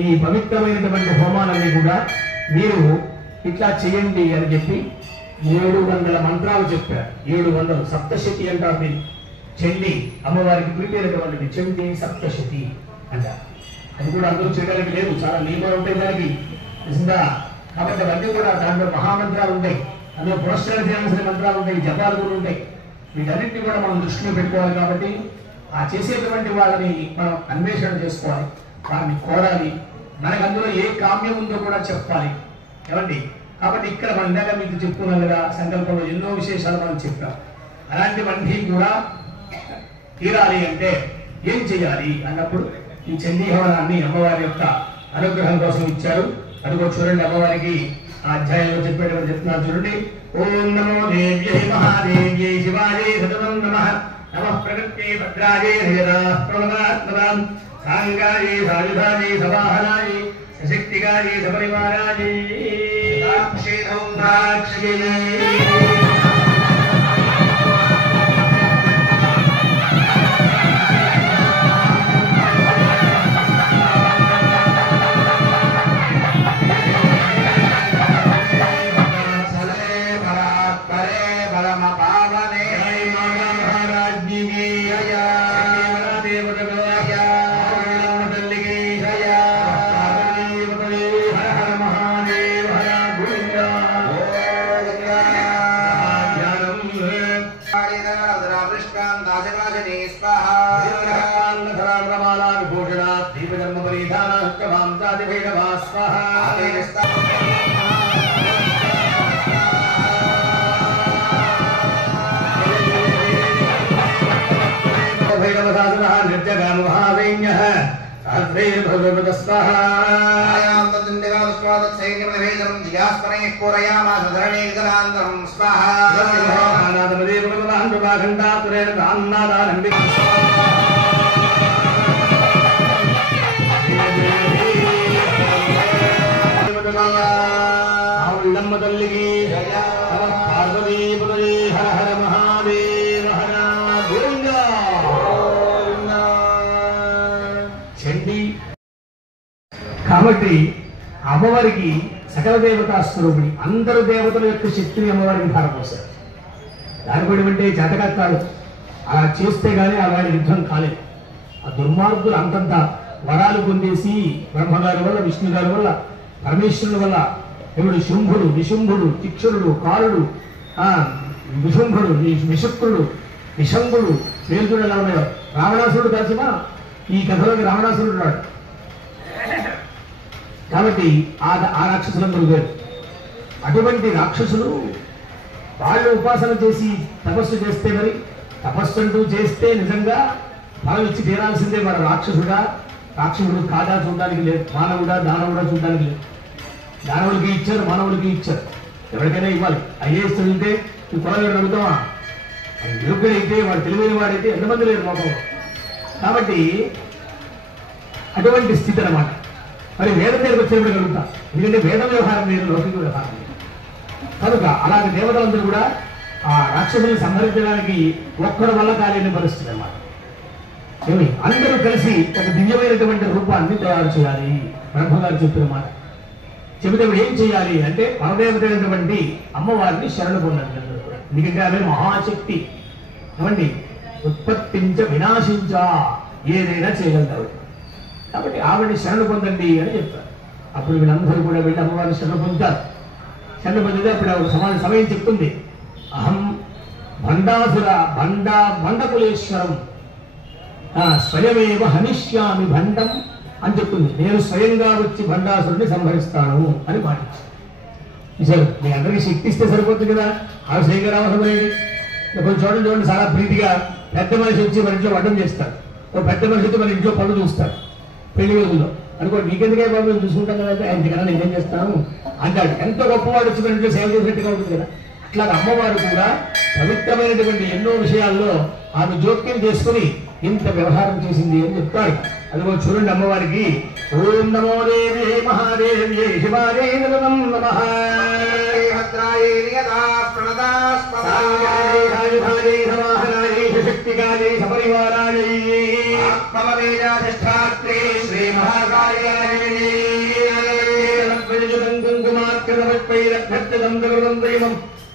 ఈ పవిత్రమైనటువంటి హోమాలన్నీ కూడా మీరు ఇట్లా చేయండి అని చెప్పి 700 మంత్రాలు చెప్పారు. 700 సప్తశతి అంటారు. చండి అమ్మవారికి ప్రీతైనటువంటిది చండి సప్తశతి అంటారు. అది కూడా అందరూ చేయడానికి లేదు, చాలా నియమాలు ఉంటాయి దానికి నిజంగా. కాబట్టి అవన్నీ కూడా దాంట్లో మహామంత్రాలు ఉంటాయి, అందులో పురస్కారం చేయాల్సిన మంత్రాలు ఉంటాయి, జపాలు కూడా ఉంటాయి. వీటన్నింటినీ కూడా మనం దృష్టిలో పెట్టుకోవాలి. కాబట్టి ఆ చేసేటువంటి వాళ్ళని మనం అన్వేషణ చేసుకోవాలి, వారిని కోరాలి. మనకు అందులో ఏ కామ్యం ఉందో కూడా చెప్పాలి ఏమండి. కాబట్టి ఇక్కడ మనం ఇందాక మీకు చెప్పుకున్నాం కదా, సంకల్పంలో ఎన్నో విశేషాలు మనం చెప్పాం. అలాంటివన్నీ కూడా తీరాలి అంటే ఏం చేయాలి అన్నప్పుడు ఈ చండీ హవనాన్ని అమ్మవారి యొక్క అనుగ్రహం కోసం ఇచ్చారు. అదిగో చూడండి, అమ్మవారికి ఆ అధ్యాయంలో చెప్పేటప్పుడు చెప్తున్నారు చూడండి. ఓం నమో దేవ్యై మహాదేవ్యై శివాయై సతతం నమః. నమః ప్రకృత్యై భద్రాయై హేరాః ప్రమదాత్మదాం సాంగాయై సాయుధాయై సవాహనాయై సశక్తిగాయై సపరివారాయై సాక్షిధౌ సాక్షియై. కాబట్టి అమ్మవారికి సకల దేవతా స్వరూపిణి, అందరు దేవతల యొక్క శక్తిని అమ్మవారికి ధారపోశారు. దానిపడి చేతకాడు అలా చేస్తే గానీ ఆ వాడి యుద్ధం కాలేదు. ఆ దుర్మార్గులు అంతంతా వరాలు పొందేసి బ్రహ్మగారి వల్ల, విష్ణు గారి వల్ల, పరమేశ్వరుని వల్ల ఎవడు శుంభుడు, నిశుంభుడు, చిక్షుడు, కారుడు, విశుంభుడు, విశుక్రుడు, నిశంభుడు పేరుడు ఎలా ఉన్నాయో. రావణాసురుడు కాసిమా ఈ కథలోకి రావణాసురుడు ఉన్నాడు. కాబట్టి ఆ రాక్షసులందరూ వేరు. అటువంటి రాక్షసులు వాళ్ళు ఉపాసన చేసి తపస్సు చేస్తే, మరి తపస్సు అంటూ చేస్తే నిజంగా ఫలం ఇచ్చి తీరాల్సిందే. మరి రాక్షసుడు కాదా చూడడానికి లేదు, మానవుడా దానవుడా చూడడానికి లేదు. దానవుడికి ఇచ్చారు, మానవుడికి ఇచ్చారు, ఎవరికైనా ఇవ్వాలి. ఐఏఎస్ చదివితే ఈ పొలం అడుగుతావా? యోగ్యుడైతే వాడు తెలివైన వాడైతే ఎంతమంది లేరు లోకంలో. కాబట్టి అటువంటి స్థితి అన్నమాట. మరి వేదం దగ్గరకు వచ్చేప్పుడు కలుగుతా, ఎందుకంటే వేద వ్యవహారం వేరు, లౌకిక వ్యవహారం వేరు. కనుక అలాంటి దేవతలందరూ కూడా ఆ రాక్షసుల్ని సంహరించడానికి ఒక్కడి వల్ల కాలేని పరిస్థితి అన్నమాట. అందరూ కలిసి ఒక దివ్యమైనటువంటి రూపాన్ని తయారు చేయాలి. బ్రహ్మగారు చెప్పిన మాట చెబితే ఏం చేయాలి అంటే, పరదేవతైనటువంటి అమ్మవారిని శరణు పొందండి అందరూ కూడా. ఎందుకంటే ఆమె మహాశక్తి. ఏమండి, ఉత్పత్తించ వినాశించ ఏదైనా చేయగలుగుతారు. కాబట్టి ఆవిడని శరణు పొందండి అని చెప్తారు. అప్పుడు వీళ్ళందరూ కూడా వెళ్ళి అమ్మవారిని శరణు పొందుతారు. శరణు పొందితే అప్పుడు ఆవిడ సమయం చెప్తుంది, అహం బండకులేశ్వరం స్వయమేవ హనిష్యామి భండం అని చెప్తుంది. నేను స్వయంగా వచ్చి భండాసురుడిని సంహరిస్తాను అని మాటించాను. నిజం, మీ అందరికీ శక్తి ఇస్తే సరిపోతుంది కదా, ఆవిడ స్వయంగా రావడం అనేది. కొంచెం చూడండి చాలా ప్రీతిగా పెద్ద మనిషి వచ్చి మన ఇంట్లో వడ్డం చేస్తారు. ఒక పెద్ద మనిషి వచ్చి మన ఇంట్లో పనులు చూస్తారు పెళ్లి రోజుల్లో. అనుకో నీకెందుకే బాబు మేము చూసుకుంటాం కదా, ఆయనకన్నా నేనేం చేస్తాను అంటాడు. ఎంతో గొప్పవాడు వచ్చి మన ఇంట్లో సేవ చేసినట్టుగా ఉంటుంది కదా. అట్లా అమ్మవారు కూడా పవిత్రమైనటువంటి ఎన్నో విషయాల్లో ఆమె జోక్యం చేసుకుని ఇంత వ్యవహారం చేసింది అని చెప్తాడు. అదిగో చూడండి అమ్మవారికి ఓం నమో దేవి మహాదేవి శివాజీ నమః శక్తికాలే సపరివారాణి శ్రీ మహాకాళి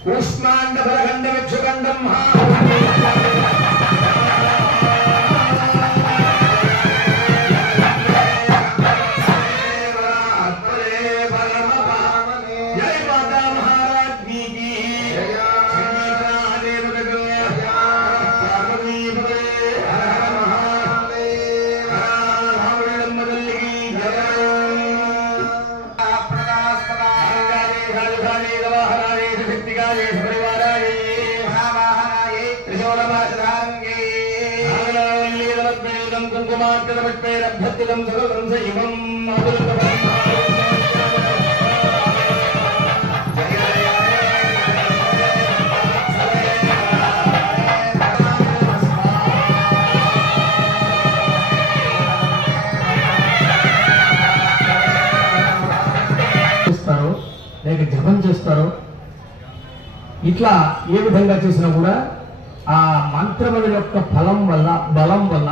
కూష్మాండ బలగండ విక్షుగండం లేక జపం చేస్తారో, ఇట్లా ఏ విధంగా చేసినా కూడా ఆ మంత్రముల యొక్క ఫలం వల్ల, బలం వల్ల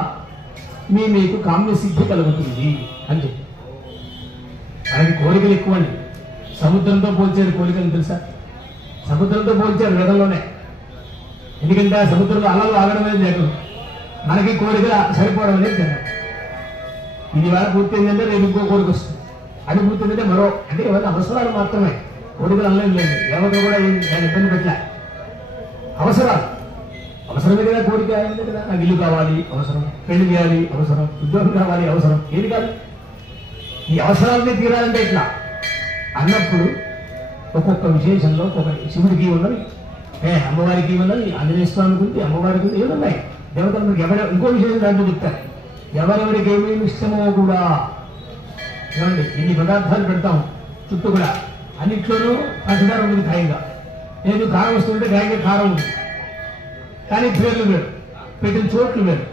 మీకు కామ్యసిద్ధి కలుగుతుంది అని చెప్పి. ఆయనకి కోరికలు ఎక్కువ అండి. సముద్రంతో పోల్చారు కోరికలు తెలుసా? సముద్రంతో పోల్చారు వేదంలోనే. ఎందుకంటే ఆ సముద్రంలో అలలు ఆగడం అనేది జరగదు, మనకి కోరిక సరిపోవడం అనేది జరగదు. ఇది వేళ పూర్తయిందంటే రేపు ఇంకో కోరిక వస్తుంది, అది పూర్తయిందంటే మరో, అంటే ఏమైనా అవసరాలు మాత్రమే, కోరికలు అనలేదు లేదు. ఎవరు కూడా దాన్ని ఇబ్బంది పెట్టలే. అవసరాలు అవసరమే కదా కోరిక అయింది కదా. నాకు ఇల్లు కావాలి అవసరం, పెళ్లి చేయాలి అవసరం, ఉద్యోగం కావాలి అవసరం. ఏది కాదు, ఈ అవసరాలని తీరాలంటే ఇట్లా అన్నప్పుడు ఒక్కొక్క విశేషంలో ఒక్కొక్క శివుడికి ఉన్నది, అమ్మవారికి ఉన్నది, ఆంజనేయ స్వామికి ఉంది, అమ్మవారికి ఉంది, ఏమి ఉన్నాయి దేవతలకు ఎవరెవరు. ఇంకో విశేషం దాంట్లో చెప్తారు, ఎవరెవరికి ఏమేమి ఇష్టమో కూడా. చూడండి, ఇన్ని పదార్థాలు పెడతాం చుట్టూ కూడా, అన్నిట్లోనూ పంచదార ఉంది ఖాయంగా. లేదు కారం వస్తుంటే ఖాయంగా కారం ఉంది, కానీ పేర్లు వేరు, పెట్టిన చోట్లు వేరు.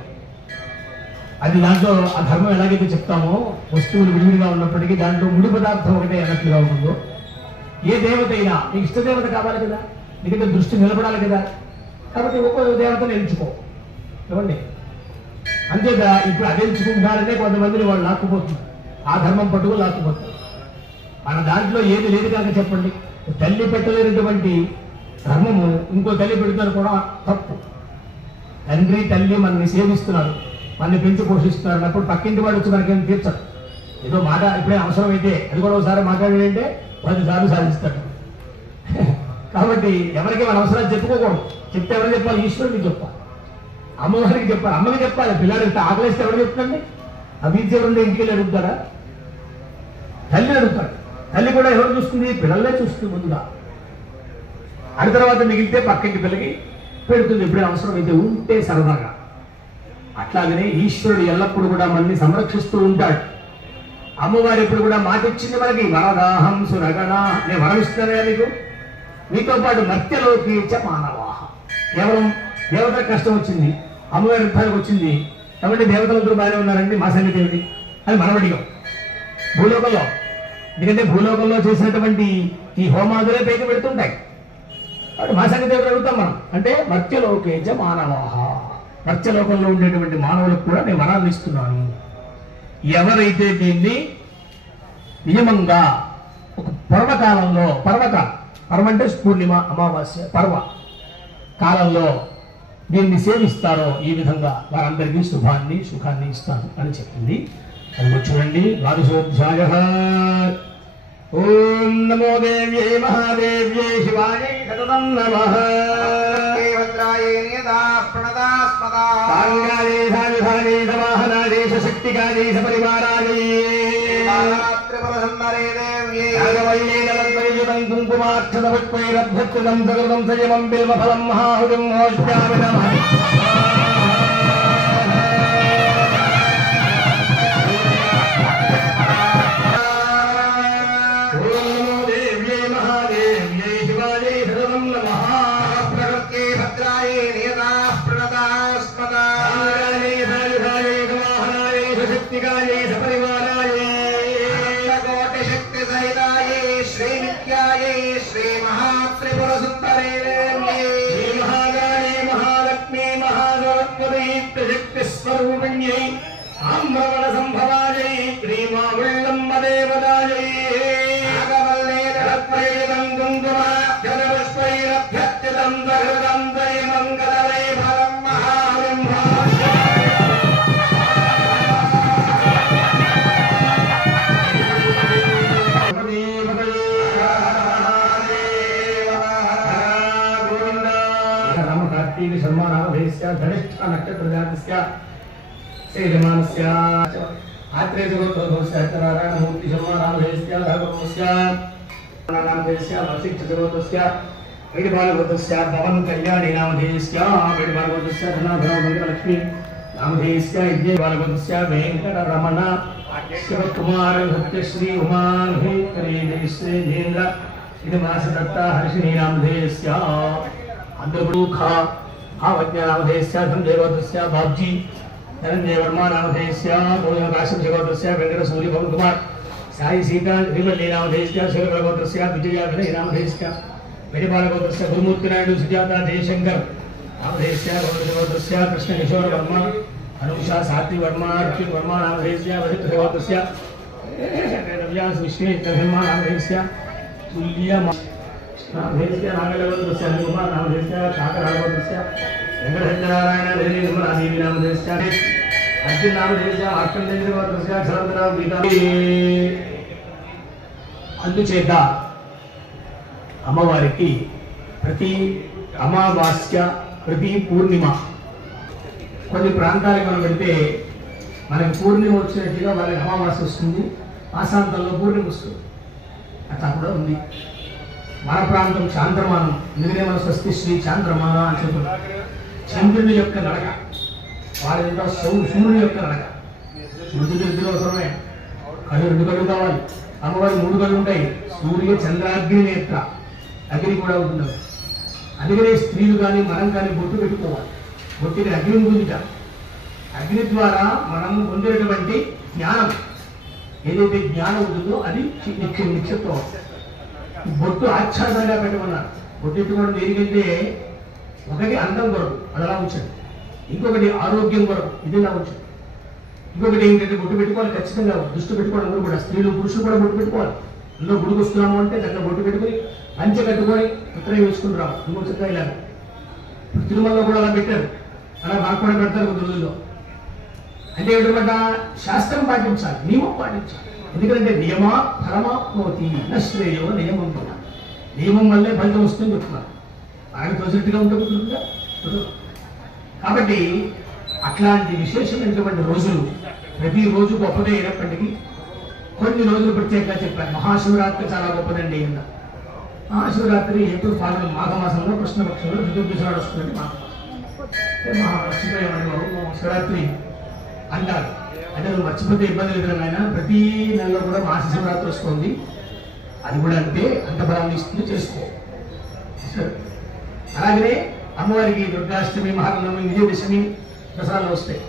అది దాంట్లో ఆ ధర్మం ఎలాగైతే చెప్తామో, వస్తువులు విడివిడిగా ఉన్నప్పటికీ దాంట్లో ముడి పదార్థం ఒకటే అన్నట్లుగా ఉంటుందో. ఏ దేవత అయినా నీకు ఇష్టదేవత కావాలి కదా, నీకంటే దృష్టి నిలబడాలి కదా, కాబట్టి ఒక్కొక్క దేవతను ఎంచుకో. చూడండి, అంతేత ఇప్పుడు అది ఎంచుకుంటారనే కొంతమందిని వాళ్ళు లాక్కుపోతున్నారు, ఆ ధర్మం పట్టుకుని లాక్కుపోతారు. మన దాంట్లో ఏది లేదు కాక చెప్పండి, తల్లి పెట్టలేనటువంటి ధర్మము ఇంకో తల్లి పెడుతున్నారు కూడా తప్పు. తండ్రి తల్లి మనల్ని సేవిస్తున్నారు, మనల్ని పెంచి పోషిస్తున్నారు అన్నప్పుడు పక్కింటి వాడు వచ్చి మనకేం తీర్చదు. ఏదో మాట ఇప్పుడే అవసరమైతే అది కూడా ఒకసారి మాట్లాడాడంటే 10 సార్లు సాధిస్తాడు. కాబట్టి ఎవరికి మన అవసరాలు చెప్పుకోకూడదు. చెప్తే ఎవరు చెప్పాలి? ఈశ్వరుడికి చెప్పాలి, అమ్మవారికి చెప్పాలి, అమ్మకి చెప్పాలి. పిల్లలకి ఆకలిస్తే ఎవరు చెప్తుంది? అభివృద్ధి ఎవరుండే ఇంటికి వెళ్ళి అడుగుతారా? తల్లి అడుగుతాడు. తల్లి కూడా ఎవరు చూస్తుంది? పిల్లలే చూస్తుంది ముందుగా. అడి తర్వాత మిగిలితే పక్కింటి పిల్లకి పెడుతుంది ఎప్పుడైనా అవసరమైతే, ఉంటే సరదాగా. అట్లాగనే ఈశ్వరుడు ఎల్లప్పుడూ కూడా మనల్ని సంరక్షిస్తూ ఉంటాడు. అమ్మవారు ఎప్పుడు కూడా మాట ఇచ్చింది మనకి, వరదాహం సురగణ, నేను వరమిస్తానే మీకు, మీతో పాటు మర్త్యలోకి మానవాహ. కేవలం దేవతలకు కష్టం వచ్చింది, అమ్మవారి యుద్ధానికి వచ్చింది కాబట్టి దేవతలందరూ బాగానే ఉన్నారండి, మా సంగతి ఏమిటి అని మనం అడిగాం. భూలోకంలో, ఎందుకంటే భూలోకంలో చేసినటువంటి ఈ హోమాదులే పైకి పెడుతుంటాయి కాబట్టి మా సంగతి ఏమిటి అడుగుతాం మనం అంటే, మర్త్యలోకేచ మానవాహ, మర్త్యలోకంలో ఉండేటువంటి మానవులకు కూడా నేను వరాలు ఇస్తున్నాను. ఎవరైతే దీన్ని నియమంగా ఒక పర్వకాలంలో, పర్వం అంటే పూర్ణిమ అమావాస్య పర్వ కాలంలో దీన్ని సేవిస్తారో ఈ విధంగా వారందరికీ శుభాన్ని సుఖాన్ని ఇస్తాను అని చెప్పింది. అది చూడండి, ద్వాదశోధ్యాయ. ఓం నమో దేవ్యై మహాదేవ్యై శివాయై సతతం నమః. శక్తికాజై సపరివారాజై కుంకుమాక్షతవైరభ్యత్తం సకృతం సజమం బిల్వఫలం మహాహుజం మోష్యామి నమః. स्वरूपिण्यै आम्रवण संभवायै क्रीमावुल्लम्बदेवदायै नागवल्लेदरत्वैदं कुङ्कुमाक्षरपुष्पैरभ्यर्चितं दहृदं त्रयमङ्गलवैभवं महाविम्हा. रामकार्तिक शर्मा नामधेयस्य धनिष्ठा नक्षत्र जातस्य श्रीजमानस्य आत्रेय जगतोद्भवस्य नारायण मूर्ति शर्मा नामधेयस्य धर्मस्य नामधेयस्य वशिष्ठ जगतस्य वेदबालगोत्रस्य पवन कल्याणी नामधेयस्य वेदबालगोत्रस्य धनाधन मंगलक्ष्मी नामधेयस्य यज्ञबालगोत्रस्य वेंकटरमण शिवकुमार सत्यश्री उमामहेश्वरी श्रीजेन्द्र श्रीनिवासदत्ता हर्षिणी नामधेयस्य अंधुखा भावज्ञानामधेयस्य धनदेवोत्रस्य बाब्जी धनंजय वर्मा नामधेयस्य काश्यप जगोत्रस्य वेंकट सूर्य पवन कुमार साई सीता श्रीवल्ली नामधेयस्य शिवगोत्रस्य विजया विनय नामधेयस्य वेदबालगोत्रस्य गुरुमूर्ति नायडू सुजाता जयशंकर नामधेयस्य गौरजगोत्रस्य कृष्ण किशोर वर्मा अनुषा सात्वी वर्मा अर्जुन वर्मा नामधेयस्य वरिष्ठ जगोत्रस्य वेदव्यास विश्वेश्वर धर्मा नामधेयस्य तुल्य नामधेयस्य नागलगोत्रस्य अनुकुमार नामधेयस्य काकरागोत्रस्य वेंकटनारायण देवी निर्मलादेवी नामधेयस्य अर्जुन नामधेयस्य आर्कंडेयगोत्रस्य शरदराव गीता. అందుచేత అమ్మవారికి ప్రతి అమావాస్య ప్రతి పూర్ణిమ కొన్ని ప్రాంతాలకు మనం వెళ్తే మనకి పూర్ణిమ వచ్చినట్టుగా వాళ్ళకి అమావాస్య వస్తుంది, మాసాంతంలో పూర్ణిమ వస్తుంది. అట్లా కూడా ఉంది. మన ప్రాంతం చాంద్రమానం, ఎందుకంటే మన స్వస్తి శ్రీ చాంద్రమాన అని చెప్తున్నారు. చంద్రుని యొక్క నడక, వాళ్ళంతా సూర్యుని యొక్క నడక. సూర్యుడు ఇద్దరు అవసరమే, కళ్ళు 2 కళ్ళు కావాలి. అమ్మవారి 3 కళ్ళు ఉంటాయి. సూర్య చంద్రాగ్ని నేత్ర, అగ్ని కూడా ఉంటుంది. అందుకనే స్త్రీలు కానీ మనం కానీ బొట్టు పెట్టుకోవాలి. బొట్టుకి అగ్ని ఉంటుందిట. అగ్ని ద్వారా మనం పొందేటువంటి జ్ఞానం, ఏదైతే జ్ఞానం ఉంటుందో అది నిక్షిప్తం. బొట్టు ఆచ్ఛాదనగా పెట్టమన్నారు. బొట్టు పెట్టుకోవడం దేనికంటే, ఒకటి అందం కొరకు, అది అలా ఉంచండి. ఇంకొకటి ఆరోగ్యం కొరకు, ఇది ఇలా ఉంచండి. ఇంకొకటి ఏంటంటే బొట్టు పెట్టుకోవాలి ఖచ్చితంగా. దృష్టి పెట్టుకోవడం కూడా, స్త్రీలు పురుషులు కూడా బొట్టు పెట్టుకోవాలి. అందులో గుడికి వస్తున్నాము అంటే చక్కగా బొట్టు పెట్టుకుని పంచె కట్టుకొని ఉత్తరం వేసుకుని రావు. ఇంకో చక్కగా ఇలా తిరుమలలో కూడా అలా పెట్టారు, అలా మాకు కూడా పెడతారు కొద్ది రోజుల్లో. అంటే ఏమిటన్నమాట, శాస్త్రం పాటించాలి, నియమం పాటించాలి. ఎందుకంటే నియమా ఫలమాప్నోతి నశ్రేయో నియమం. నియమం వల్లే ఫలితం వస్తుందని చెప్తున్నారు. ఆయన తోసినట్టుగా ఉంటుందా? కాబట్టి అట్లాంటి విశేషమైనటువంటి రోజులు ప్రతిరోజు గొప్పదే అయినప్పటికీ కొన్ని రోజులు ప్రత్యేకంగా చెప్పారు. మహాశివరాత్రి చాలా గొప్పదండి అన్న. మహాశివరాత్రి ఏప్రిల్ మాఘమాసంలో కృష్ణపక్షంలో చతుర్దశి నాడు వస్తుందండి. శివరాత్రి అంటారు. అంటే నువ్వు మర్చిపోతే ఇబ్బంది లేదు ఆయన. ప్రతి నెలలో కూడా మహాశివరాత్రి వస్తుంది. అది కూడా అంటే అంత బలాన్ని ఇస్తుంది, చేసుకో. అలాగనే అమ్మవారికి దుర్గాష్టమి, మహానవమి, విజయదశమి, దసరాలు వస్తాయి.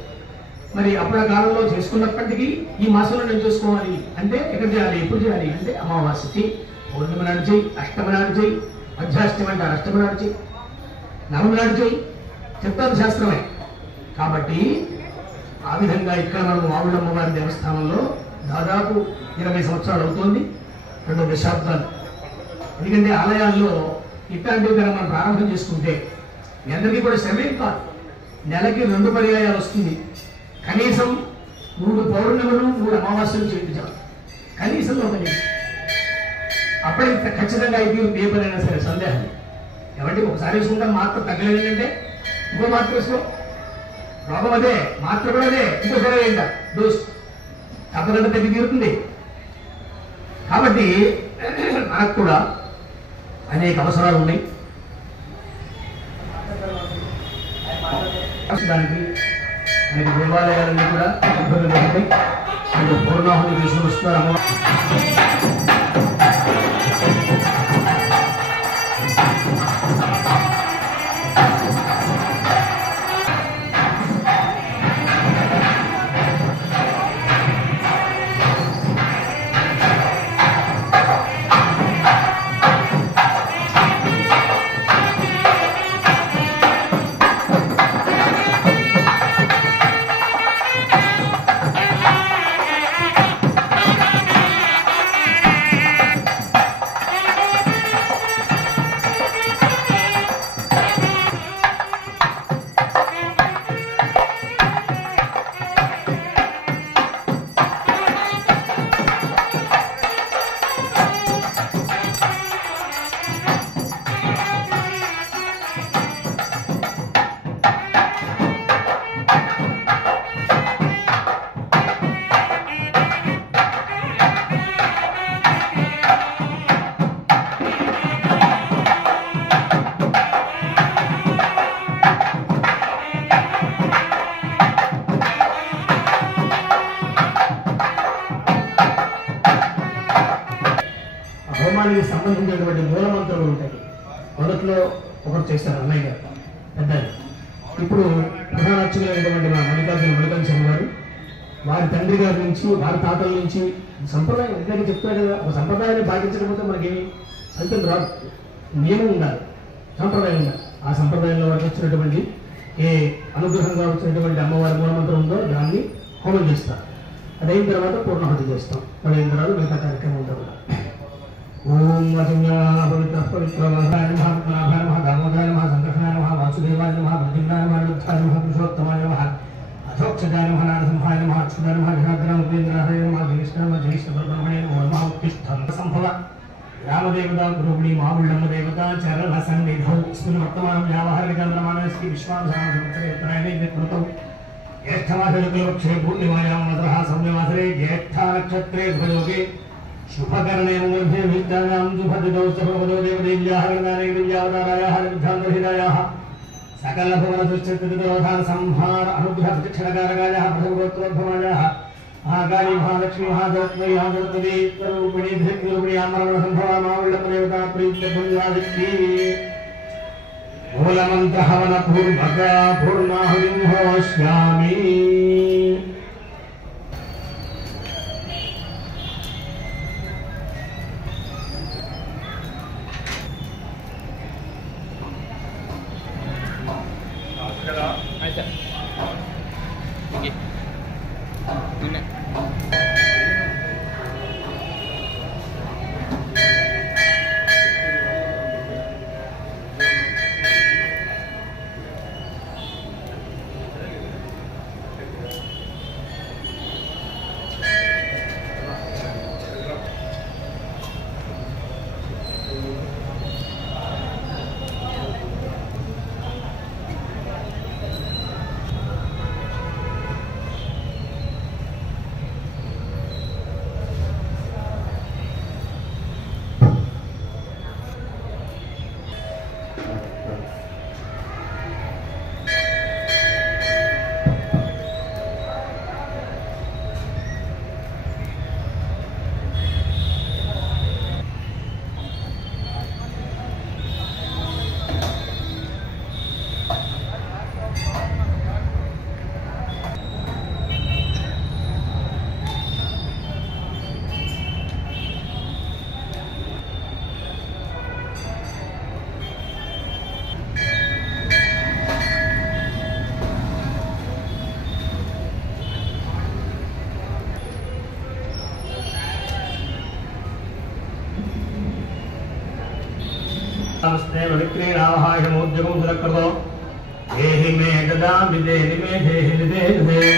మరి అప్పుడు కాలంలో చేసుకున్నప్పటికీ ఈ మాసంలో నేను చేసుకోవాలి అంటే ఎక్కడ చేయాలి, ఎప్పుడు చేయాలి అంటే అమావాస్యకి, పౌర్ణమి నాడు చేయి, అష్టమి నాడు చేయి, మధ్యాష్టమి అంటే అష్టమి నాడు చేయి, నవమి నాడు చేయి, చెప్తాను శాస్త్రమే. కాబట్టి ఆ విధంగా ఇక్కడ మనం మావుళ్ళమ్మవారి దేవస్థానంలో దాదాపు 20 సంవత్సరాలు అవుతుంది, 2 దశాబ్దాలు. ఎందుకంటే ఆలయాల్లో ఇట్లాంటివి కనుక మనం ప్రారంభం చేసుకుంటే మీ అందరికీ కూడా శ్రమేం కాదు. నెలకి 2 పర్యాయాలు వస్తుంది. కనీసం 3 పౌర్ణములు 3 అమావాస్యలు చేయించాలి కనీసం. అప్పుడైతే ఖచ్చితంగా అయితే ఏ పనైనా సరే సందేహం. కాబట్టి ఒకసారి వేసుకుంటాం, మాత్రం తగ్గలేదు అంటే ఇంకో మాత్రం వేసుకో, రోగం అదే, మాత్రం కూడా అదే, ఇంకోసారి ఏంట డోస్ తప్పకుండా తగ్గి తీరుతుంది. కాబట్టి మనకు కూడా అనేక అవసరాలు ఉన్నాయి. దానికి అనేక దేవాలయాలన్నీ కూడా ఇబ్బందులు ఉంటాయి. పూర్ణాహుతి తీసుకుని వస్తున్నారు. హోమానికి సంబంధించినటువంటి మూలమంత్రాలు ఉంటాయి. మొదట్లో ఒకరు చేస్తారు అన్నయ్య గారు పెద్ద. ఇప్పుడు ప్రధానార్చకులైనటువంటి మా మల్లికార్జున శర్మ గారు, వారి తండ్రి గారి నుంచి, వారి తాతల నుంచి సంప్రదాయం ఎందుకంటే చెప్తారు కదా, ఒక సంప్రదాయాన్ని పాటించకపోతే మనకేమి ఫలితం రాదు. నియమం ఉండాలి, సంప్రదాయం ఉండాలి. ఆ సంప్రదాయంలో వారికి వచ్చినటువంటి ఏ అనుగ్రహంగా వచ్చినటువంటి అమ్మవారి మూలమంత్రం ఉందో దాన్ని హోమం చేస్తారు. అదైన తర్వాత పూర్ణాహుతి చేస్తాం. అదైన తర్వాత మిగతా కార్యక్రమం ఉంటుంది. ఓం పవిత్ర పవిత్ర వరదాయ నమః, పద్మనాభాయ నమః, దామోదరాయ నమః, సంకర్షణాయ నమః, వాసుదేవాయ నమః, ప్రద్యుమ్నాయ నమః, రుద్రాయ నమః, పురుషోత్తమాయ నమః, అధోక్షజాయ నమః, నారసింహాయ నమః, అచ్యుతాయ నమః, వినాగ్రామ ఉపేంద్రాయ నమః, జ్యేష్ఠాయ నమః, జ్యేష్ఠ బ్రహ్మణే నమః, ఉత్తిష్ఠం సంభవ రామదేవత గృహిణి మావుళ్ళమ్మ దేవత చరణ సన్నిధౌ స్మిన్ వర్తమానం వ్యావహారికాంధ్రమానస్కి విశ్వాసాన సంవత్సరే ఉత్తరాయణే కృతం జ్యేష్ఠమాసే పూర్ణిమాయాం మధురః సౌమ్యమాసరే జ్యేష్ఠ నక్షత్రే శుభయోగే शुभकर्णेन मध्ये विद्यानां सुभद्रौ सभवदो देवदेव्याः गणनादेव्यावतारायाः विद्यान्तरहितायाः सकलभुवनदुश्चितदोधान संहार अनुग्रह प्रतिक्षणकारकायाः प्रथमगोत्रोद्भवायाः महाकाली महालक्ष्मी महाधरत्वयी महाधरत्वदी स्वरूपिणी धृतिरूपिणी आमरण संभवा महाविल्लभदेवता प्रीत्यपुञ्जादित्यै मूलमन्त्रहवन पूर्वका पूर्णाहुतिं होष्यामि नमस्ते विक्रीणावहाय मोद्यगं सुरकृतो देहि मे ददामि देहि मे देहि निदेहि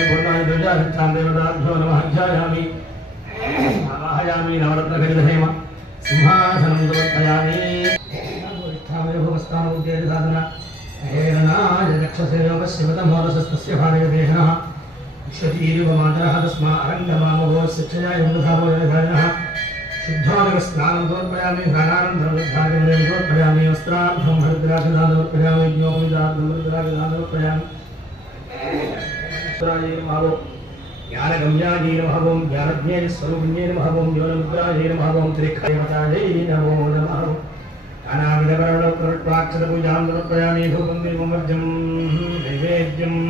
पूर्णाय दुर्जागच्छां देवताभ्यो नमः ध्यायामि आवाहयामि नवरत्नखचितहेम सिंहासनं समर्पयामि भवस्तानोद्यसाधना हेरणाय चक्षसे योगस्यवतमोदसस्तस्य भार्यदेहनः विश्वजीर्वमातरः तस्मा अरङ्गमामभो शिक्षया यमुधावो यधायनः शुद्धोदकस्नानं समर्पयामि स्नानानन्तरं लब्धादिं समर्पयामि वस्त्रार्थं हरिद्राक्षदानं समर्पयामि ज्ञोपविदार्थं हरिद्राक्षदानं समर्पयामि ईश्वराय नमः ज्ञानगम्याय नमः ओं ज्ञानज्ञे स्वरूपिण्ये नमः ओं ज्ञानमुद्राय नमः ओं त्रिखैवतायै नमो नमः नानाविधवर्णप्रक्षतपूजां समर्पयामि धूपं दीपमर्घ्यं नैवेद्यम्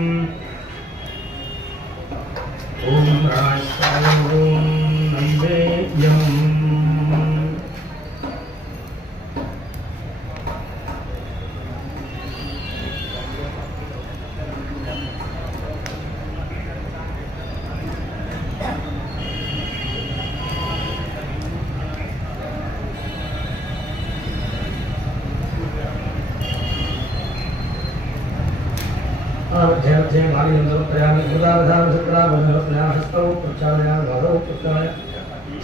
ॐ राष्ट्राय ॐ नैवेद्यम्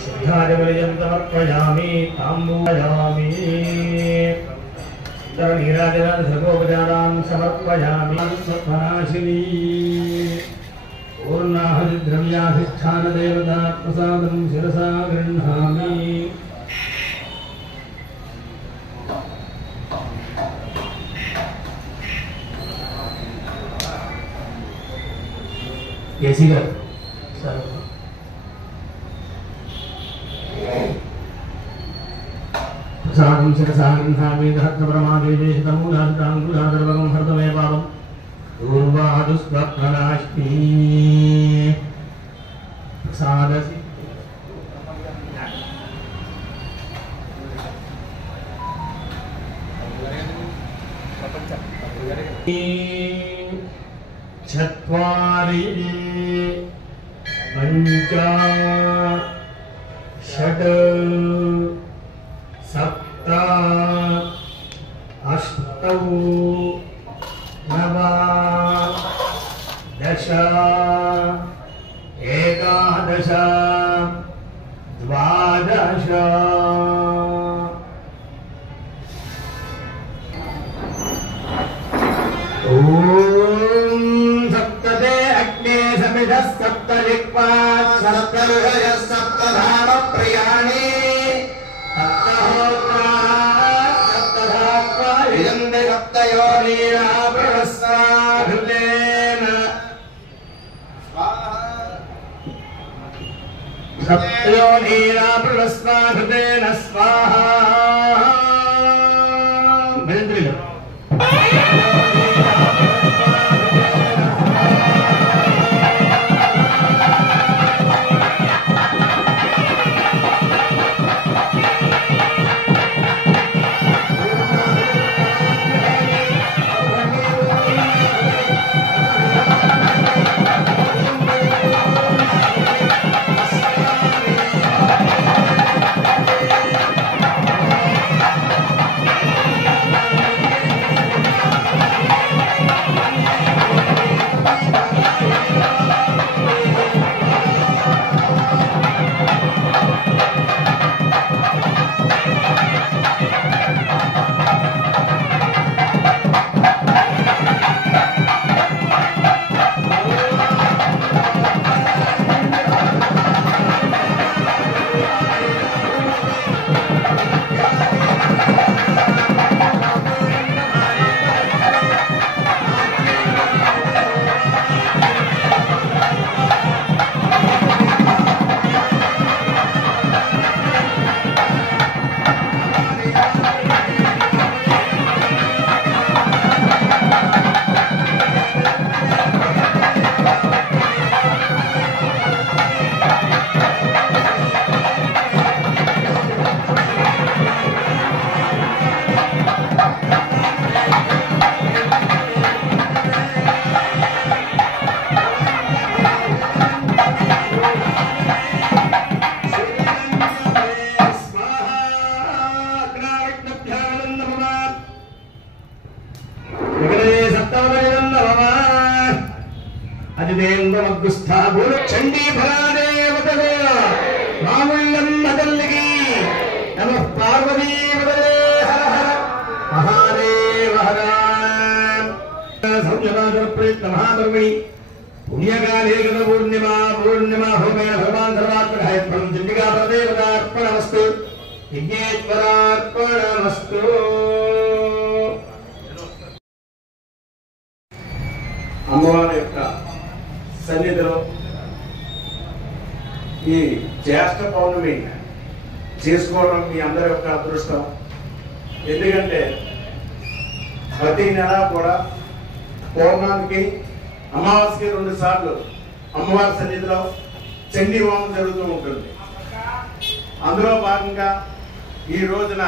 शुद्धाजमलियन्तमर्पयामि ताम्बूलयामि नीराजनाधर्मोपचारान् समर्पयामि स्वनाशिनी पूर्णाहुतिद्रव्याधिष्ठानदेवता प्रसादं शिरसा गृह्णामि Jessica, प्रसादं शिरसागं धामि दहत्तप्रमादेशतमूलादाङ्गुलादर्वगं हर्तमे पादं पूर्वादुस्वप्ननाश्मी प्रसादसि चत्वारि पञ्च षट् सप्त अष्टौ नव दश एकादश द्वादश सप्तजिह्वा सप्तहृदयः सप्तधाम प्रियाणि ధీరా పురస్వాహృతేన స్వాహా భజంత్రిలు చండీ ఫలాదేవతగా మాముళ్ళం మదల్లిగి నమ పార్వతీ హర హర మహాదేవ హర సంజనాదర ప్రయత్న మహాధర్మై పుణ్యకాలే గత పూర్ణిమా హోమేన భగవాన్ సర్వాత్మకాయ ఫలం చండికా పరదేవతార్పణమస్తు యజ్ఞేశ్వరార్పణమస్తు. అమ్మవారి యొక్క సన్నిధిలో ఈ జ్యేష్ఠ పౌర్ణమి చేసుకోవడం మీ అందరి యొక్క అదృష్టం. ఎందుకంటే ప్రతి నెల కూడా పౌర్ణానికి అమావాస్యకి 2 సార్లు అమ్మవారి సన్నిధిలో చండీ హోమం జరుగుతూ ఉంటుంది. అందులో భాగంగా ఈ రోజున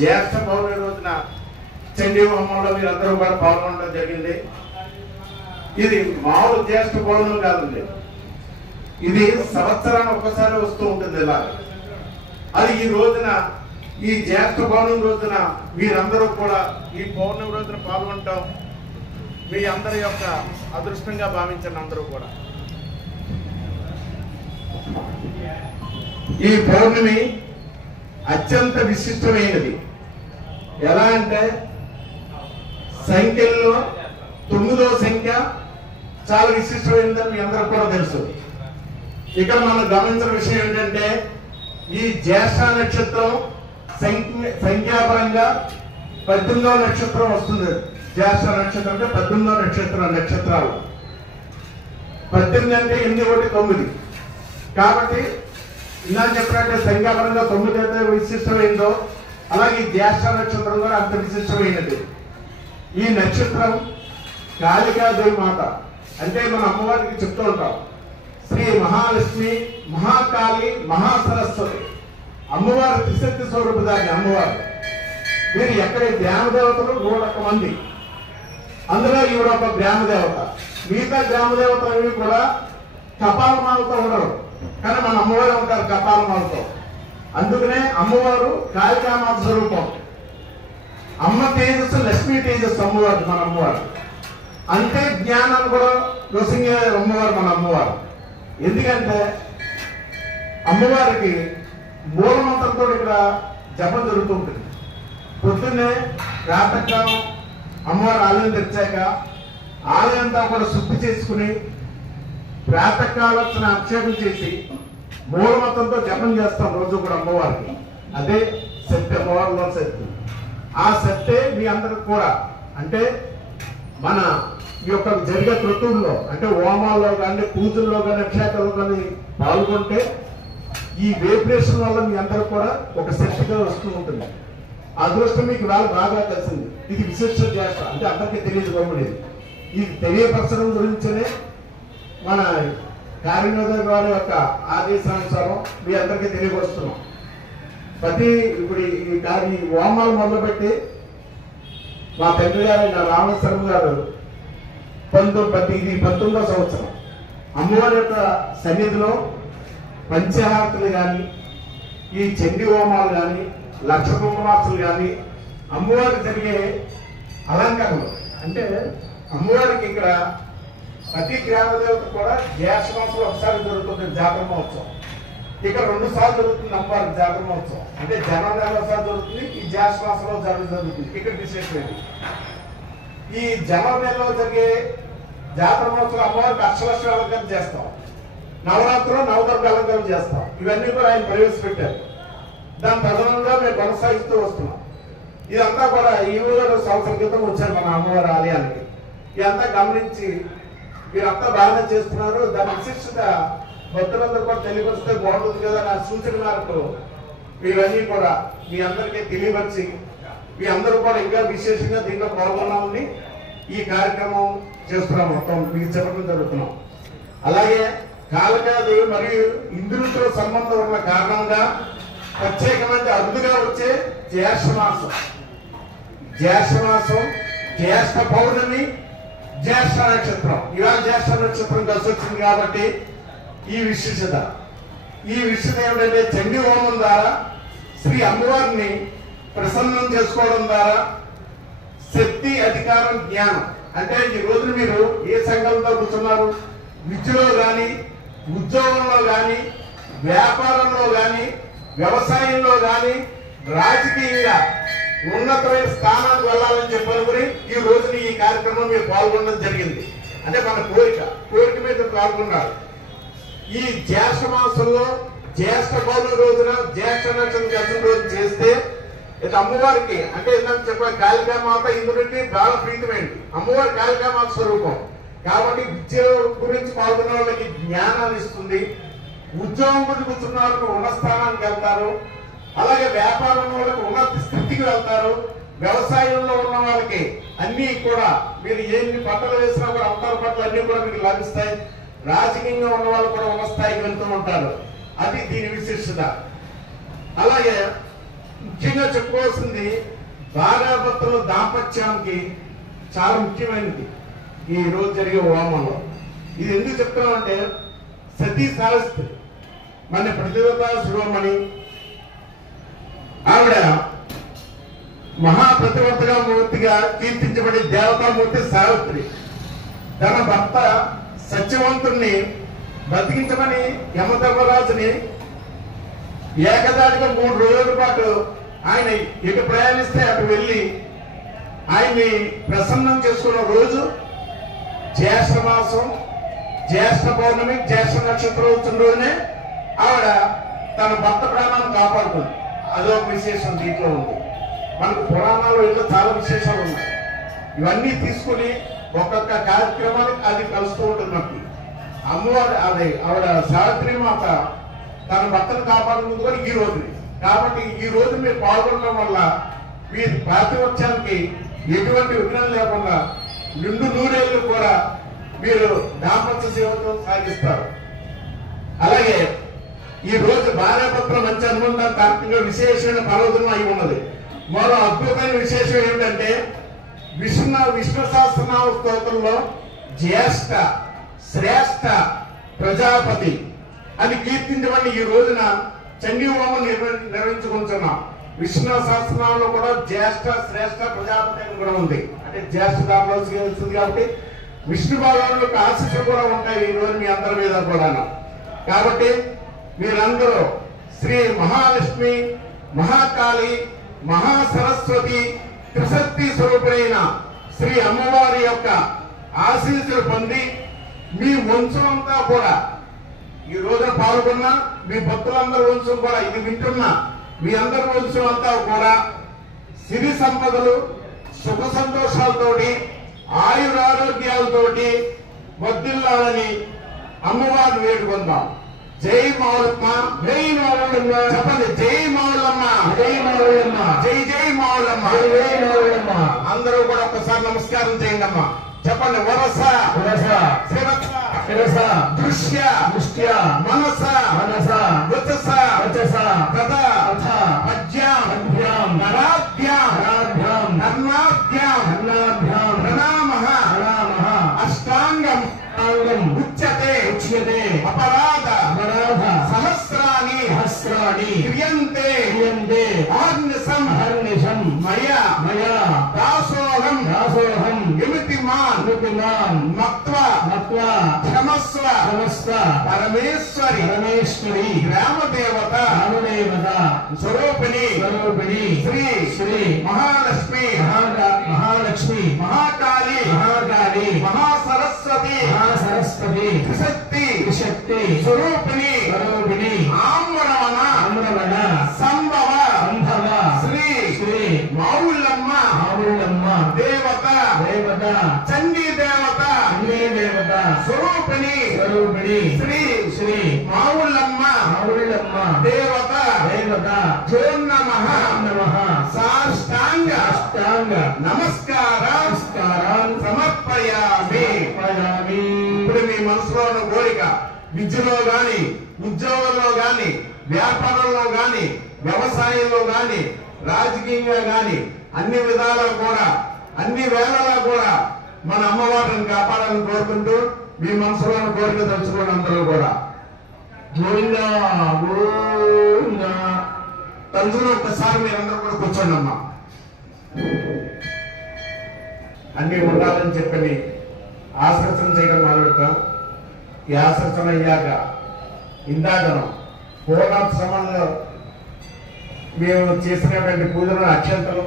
జ్యేష్ఠ పౌర్ణమి రోజున చండీ హోమంలో మీరందరూ కూడా పాల్గొనడం జరిగింది. ఇది మామూలు జ్యేష్ఠ పౌర్ణమి కాదండి, ఇది సంవత్సరాన్ని ఒక్కసారి వస్తూ ఉంటుంది ఇలా. అది ఈ రోజున ఈ జ్యేష్ఠ పౌర్ణమి రోజున మీరందరూ కూడా ఈ పౌర్ణమి రోజున పాల్గొనటం మీ అందరి యొక్క అదృష్టంగా భావించండి. అందరూ కూడా ఈ పౌర్ణమి అత్యంత విశిష్టమైనది. ఎలా అంటే సంఖ్యల్లో 9వ సంఖ్య చాలా విశిష్టమైనదని మీ అందరికి కూడా తెలుసు. ఇక్కడ మనం గమనించిన విషయం ఏంటంటే ఈ జ్యేష్ఠ నక్షత్రం సంఖ్యాపరంగా 18వ నక్షత్రం వస్తుంది. జ్యేష్ఠ నక్షత్రం అంటే 18వ నక్షత్రాలు 18 అంటే 8 ఒకటి 9. కాబట్టి ఇలా చెప్పినట్టే సంఖ్యాపరంగా 9 అయితే విశిష్టమైందో అలాగే ఈ జ్యేష్ఠ నక్షత్రం కూడా అంత విశిష్టమైనది. ఈ నక్షత్రం కాళికాదేవి మాత అంటే మన అమ్మవారికి చెప్తూ ఉంటాం. శ్రీ మహాలక్ష్మి, మహాకాళి, మహాసరస్వతి అమ్మవారు త్రిశక్తి స్వరూపదాన్ని అమ్మవారు. వీరు ఎక్కడ గ్రామదేవతలు 101 మంది, అందులో ఈవిడ ఒక గ్రామదేవత. మిగతా గ్రామదేవతలు కూడా కపాలమాలతో ఉండరు, కానీ మన అమ్మవారు ఉంటారు కపాలమాలతో. అందుకనే అమ్మవారు కాళికామాత స్వరూపం. అమ్మ తేజస్సు లక్ష్మీ తేజస్సు అమ్మవారు మన అమ్మవారు. అంటే జ్ఞానాన్ని కూడా ప్రసంగే అమ్మవారు మన అమ్మవారు. ఎందుకంటే అమ్మవారికి మూలమంత్రంతో ఇక్కడ జపం జరుగుతుంటుంది. పొద్దున్నే ప్రాతకాలం అమ్మవారు ఆలయం తెచ్చాక ఆలయంతా కూడా శుద్ధి చేసుకుని ప్రాతకాలోచన అభిషేకం చేసి మూలమంత్రంతో జపం చేస్తాం రోజు కూడా అమ్మవారికి. అదే శక్తి, అమ్మవారిలో శక్తి. ఆ శక్తే మీ అందరికి కూడా అంటే మన ఈ యొక్క జరిగే ఋతువుల్లో అంటే హోమాల్లో కానీ పూజల్లో కానీ అభిషేకాల్లో కానీ పాల్గొంటే ఈ వైబ్రేషన్ వల్ల మీ అందరూ కూడా ఒక శక్తిగా వస్తూ ఉంటుంది. ఆ అదృష్టం మీకు వేళ బాగా కలిసింది. ఇది విశిష్ట జ్యేష్ఠ అంటే అందరికీ తెలియజేయబడేది. ఇది తెలియపరచడం గురించనే మన కార్యనిర్వాహక వారి యొక్క ఆదేశానుసారం మీ అందరికీ తెలియపరుస్తున్నాం. ఇప్పుడు ఈ హోమాలు మొదలుపెట్టి మా తండ్రి గారు రామేశ్వరం గారు 19వ సంవత్సరం అమ్మవారి యొక్క సన్నిధిలో పంచహారతులు కానీ, ఈ చండీ హోమాలు కానీ, లక్ష కుంకుమార్చనలు కానీ, అమ్మవారికి జరిగే అలంకరణలు అంటే అమ్మవారికి ఇక్కడ ప్రతి గ్రామ దేవత కూడా జ్యేష్ఠ మాసంలో ఒకసారి జరుగుతుంది జాతర మహోత్సవం. ఇక్కడ 2 సార్లు జరుగుతుంది అమ్మవారికి జాతర మహోత్సవం. అంటే జనవరి ఒకసారి జరుగుతుంది, ఈ జ్యేష్ఠ మాసంలో జరుగుతుంది. ఇక్కడ విశేషమైనది ఈ జనవరి నెలలో జరిగే జాతర మహోత్సవం అమ్మవారికి అక్షలక్ష అలంకరణ చేస్తాం. నవరాత్రులు నవదుర్గ అలంకరణ చేస్తాం. ఇవన్నీ కూడా ఆయన ప్రవేశపెట్టారు. దాని ప్రధానంగా మేము కొనసాగిస్తూ వస్తున్నాం. ఇదంతా కూడా ఈ ఊళ్ళో సంవత్సరం క్రితం వచ్చారు మన అమ్మవారి ఆలయానికి. ఇదంతా గమనించి మీరంతా బాగానే చేస్తున్నారు, దాని విశిష్టత భక్తులందరూ కూడా తెలియపరిస్తే బాగుంటుంది కదా నా సూచన మేరకు ఇవన్నీ కూడా మీ అందరికీ తెలియపరిచి మీ అందరూ కూడా ఇంకా విశేషంగా దీంట్లో పాల్గొన్నామని ఈ కార్యక్రమం చేస్తున్నాం. మొత్తం మీకు చెప్పడం జరుగుతున్నాం. అలాగే కాళికాదేవి మరియు ఇంద్రుడితో సంబంధం ఉన్న కారణంగా ప్రత్యేకమైన అరుదుగా వచ్చే జ్యేష్ఠ మాసం, జ్యేష్ఠ పౌర్ణమి, జ్యేష్ఠ నక్షత్రం. ఇవాళ జ్యేష్ఠ నక్షత్రం కలిసి వచ్చింది కాబట్టి ఈ విశిష్టత ఏమిటంటే చండీ హోమం ద్వారా శ్రీ అమ్మవారిని ప్రసన్నం చేసుకోవడం ద్వారా శక్తి, అధికారం, జ్ఞానం. అంటే ఈ రోజున మీరు ఏ సంఘంలో కూర్చున్నారు, విద్యలో కానీ, ఉద్యోగంలో కానీ, వ్యాపారంలో కానీ, వ్యవసాయంలో కానీ, రాజకీయంగా ఉన్నతమైన స్థానానికి వెళ్ళాలని చెప్పనుకుని ఈ రోజున ఈ కార్యక్రమం మీరు పాల్గొనడం జరిగింది. అంటే మన కోరిక మీద పాల్గొన్నారు. ఈ జ్యేష్ఠ మాసంలో జ్యేష్ఠ పౌర్ణమి రోజున జ్యేష్ఠ నక్షత్రం కలిసిన రోజు చేస్తే ఇది అమ్మవారికి అంటే ఏంటంటే చెప్పాలి, కాళికామాత ఇంద్రుడికి బాగా ప్రీతమైంది. అమ్మవారి కాళికామాత స్వరూపం కాబట్టి విద్య గురించి పాల్గొన్న వాళ్ళకి జ్ఞానాన్ని ఇస్తుంది. ఉద్యోగం గురించి కూర్చున్న వాళ్ళకి ఉన్న స్థానానికి వెళ్తారు. అలాగే వ్యాపారం వాళ్ళకి ఉన్నత స్థితికి వెళ్తారు. వ్యవసాయంలో ఉన్న వాళ్ళకి అన్ని కూడా మీరు ఎన్ని పంటలు వేసినా కూడా అంతర పంటలు అన్ని కూడా మీకు లభిస్తాయి. రాజకీయంగా ఉన్న వాళ్ళు కూడా ఉన్న స్థాయికి వెళ్తూ ఉంటారు. అది దీని విశిష్టత. అలాగే ముఖ్యంగా చెప్పుకోవాల్సింది భార్యాభర్తల దాంపత్యానికి చాలా ముఖ్యమైనది ఈ రోజు జరిగే హోమంలో. ఇది ఎందుకు చెప్తామంటే సతీ సావిత్రి మన ప్రతిభా శిరోమణి ఆవిడ మహాప్రతివర్తగా మూర్తిగా కీర్తించబడి దేవతామూర్తి సావిత్రి తన భర్త సత్యవంతుణ్ణి బతికించమని యమధర్మరాజుని ఏకదాటిగా 3 రోజుల పాటు ఆయన ఎటు ప్రయాణిస్తే అటు వెళ్ళి ఆయన్ని ప్రసన్నం చేసుకున్న రోజు జ్యేష్ఠ మాసం, జ్యేష్ఠ పౌర్ణమి, జ్యేష్ఠ నక్షత్రం వచ్చిన రోజునే ఆవిడ తన భర్త ప్రాణాన్ని కాపాడుతుంది. అదొక విశేషం దీంట్లో ఉంది. మనకు పురాణాలు ఇంట్లో చాలా విశేషాలు ఉన్నాయి. ఇవన్నీ తీసుకుని ఒక్కొక్క కార్యక్రమానికి అది కలుస్తూ ఉంటుంది. మనకి అమ్మవారు ఆవిడ సావిత్రి మాత తన భర్తను కాపాడుతుంది కూడా ఈ రోజు. కాబట్టి ఈ రోజు మీరు పాల్గొనడం వల్ల వీరి ప్రాతిపత్యానికి ఎటువంటి విఘ్నం లేకుండా నిండు నూరేళ్లు కూడా మీరు దాంపత్య సేవతో సాగిస్తారు. అలాగే ఈ రోజు భార్యాభర్తల మంచి అనుబంధం కార్తీక విశేషమైన పర్వదినం అయి ఉన్నది. మరో అద్భుతమైన విశేషం ఏమిటంటే విష్ణు సహస్రనామ స్తోత్రంలో జ్యేష్ఠ, శ్రేష్ఠ, ప్రజాపతి అని కీర్తించబడి ఈ రోజున చండీ హోమం నిర్వహించుకుంటున్నాం. విష్ణు సహస్రనామంలో కూడా జ్యేష్ఠ, శ్రేష్ఠ, ప్రజాపతి అని కూడా ఉంది. అంటే జ్యేష్ఠ దాంట్లో వస్తుంది కాబట్టి విష్ణు భగవానుడి యొక్క ఆశీస్సులు కూడా ఉంటాయి ఈ రోజు మీ అందరి మీద కూడా. కాబట్టి మీరందరూ శ్రీ మహాలక్ష్మి, మహాకాళి, మహాసరస్వతి, త్రిశక్తి స్వరూపుడైన శ్రీ అమ్మవారి యొక్క ఆశీస్సులు పొంది మీ వంశం అంతా కూడా ఈ రోజున పాల్గొన్న మీ భక్తులందరూ వంశం కూడా ఇది వింటున్న మీ అందరి వంశం అంతా కూడా సిరి సంపదలు, సుఖ సంతోషాలతోటి, ఆయురారోగ్యాలతోటి వర్ధిల్లాలని అమ్మవారిని వేడుకుందాం. జై మౌలమ్మ, జై మౌలమ్మ, చెప్పండి జై మౌలమ్మ, జై మౌలమ్మ, జై జై మౌలమ్మ, జై మౌలమ్మ. అందరూ కూడా ఒక్కసారి నమస్కారం చేయండి అమ్మా. చెప్పండి వరస వరస శిరస శిరస దృశ్య దృష్ట్య మనస మనస వచస వచస తథ తథ పద్యాం పద్భ్యాం నరాభ్యాం నరాభ్యాం కర్ణాభ్యాం కర్ణాభ్యాం ప్రణామః ప్రణామః అష్టాంగం అంగం ఉచ్యతే ఉచ్యతే అపరాధ అపరాధ సహస్రాణి సహస్రాణి క్రియంతే క్రియంతే ఆర్నిసం అహర్నిశం మయా మయా దాసోహం దాసోహం యమితిమాన్ యుతిమాన్ మత్వా మత్వా క్షమస్వ సమస్త పరమేశ్వరి పరమేశ్వరి గ్రామదేవత రామదేవత స్వరూపిణి స్వరూపిణి శ్రీ శ్రీ మహాలక్ష్మి మహాలక్ష్మి మహాకాళి మహాకాళి మహాసరస్వతి మహాసరస్వతి త్రిశక్తి శక్తి స్వరూపిణి స్వరూపిణి ఆమ్రవణ అమరవణ సంభవ సంభవ శ్రీ శ్రీ మావుళ్ళమ్మ మావుళ్ళమ్మ దేవత దేవత చండీ దేవత అన్నే దేవత స్వరూపిణి స్వరూపిణి శ్రీ శ్రీ మావుళ్ళమ్మ మావుళ్ళమ్మ దేవత దేవత జోన్నమః నమః సాష్టాంగ అష్టాంగ నమస్కారం నమస్కారాన్ సమర్పయామి. సమర్పయామి. ఇప్పుడు మీ మనసులో ఉన్న కోరిక విద్యలో గాని ఉద్యోగంలో గాని వ్యాపారంలో గాని వ్యవసాయంలో గాని రాజకీయంగా గాని అన్ని విధాలా కూడా అన్ని వేళలా కూడా మన అమ్మవారిని కాపాడాలని కోరుకుంటూ మీ మనసులో ఉన్న కోరిక తెలుసుకోండి అందరూ కూడా. గోవిందా గోవిందా. తండ్రులు ఒక్కసారి మీరందరూ కూడా కూర్చోండి అమ్మా. అన్ని ఉండాలని చెప్పని ఆశ్రచన చేయడం మొదలుపెట్టాం. ఈ ఆశ్రచన అయ్యాక ఇందాకను పూర్ణోత్సవంలో మేము చేసినటువంటి పూజలు అక్షంతలు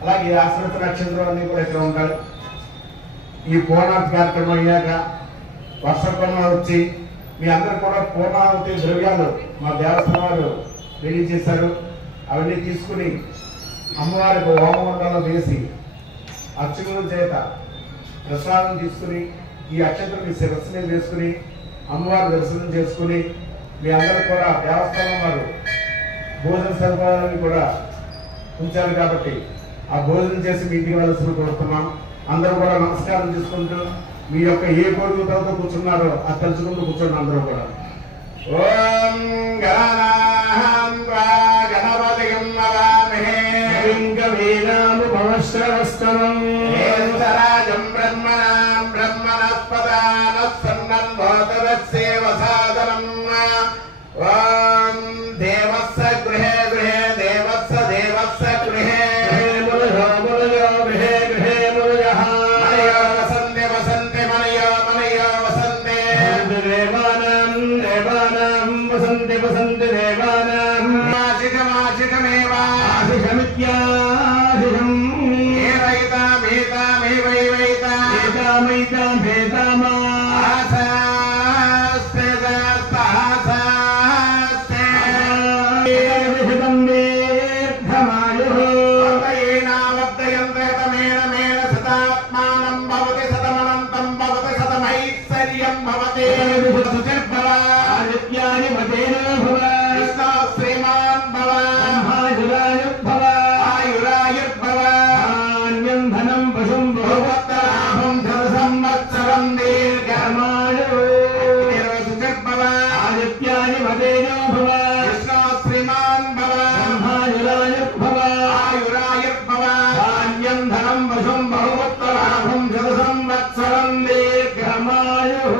అలాగే ఈ ఆశ్రచన అక్షంతలు అన్ని కూడా ఇక్కడ ఉంటాయి. ఈ పూర్ణార్థ కార్యక్రమం అయ్యాక వర్షపూర్ణ వచ్చి మీ అందరూ కూడా పూర్ణావతి ద్రవ్యాలు మా దేవస్థానం వారు రెడీ చేశారు. అవన్నీ తీసుకుని అమ్మవారికి హోమమండలో వేసి అర్చకుల చేత ప్రసాదం తీసుకుని ఈ అక్షంతలు మీ శిరస్సు మీద వేసుకుని అమ్మవారి దర్శనం చేసుకుని మీ అందరూ కూడా దేవస్థానం వారు భోజన సదుపాయాన్ని కూడా ఉంచారు కాబట్టి ఆ భోజనం చేసి మీ ఇంటికి వెళ్ళాల్సిన కోరుతున్నాం. అందరూ కూడా నమస్కారం చేసుకుంటూ మీ యొక్క ఏ కోరికతో కూర్చున్నారో అది తలుచుకుంటూ కూర్చోండి అందరూ కూడా. ఓం గణపతిం నమామహే కవినాముపమశ్రవస్తమం ఏతరాజం బ్రహ్మణాం బ్రహ్మణస్పదానస్సన్నోతరస్యేవ సాదనం. ఓం దేవస్య గృహే గృహే దేవస్య దేవస్య గృహే మురయో మురయో గృహే గృహే మురయః మనయో వసంతే వసంతే మనయో మనయో వసంతే దేవానాం దేవానాం వసంతి వసంతి దేవానాం మాచికమాచికమేవ ఆశిషమిత్యాశిషం ఏవైతామేతామేవైవైత ఏతామైతాం భేతామా ఆసాస్తే సహసాస్తే విహితం దీర్ఘమాయుః వర్ధయేనావర్ధయంతే తమేన మేన సదాత్మానం భవతి శతమనంతం భవతి శతమైశ్వర్యం భవతి సుచిర్భవ ఆదిత్యాని మతేనో భవ కృష్ణ శ్రీమాన్ భవ బ్రహ్మాయురాయుర్భవ ఆయురాయుర్భవ ధాన్యం ధనం పశుం భగవత్తరాభం ధన సంవత్సరం దీర్ఘమాయుః సుచిర్భవ ఆదిత్యాని మతేనో భవ కృష్ణ శ్రీమాన్ భవ బ్రహ్మాయురాయుర్భవ ఆయురాయుర్భవ ధాన్యం ధనం పశుం బహువత్తరాభం శత సంవత్సరం దీర్ఘమాయుః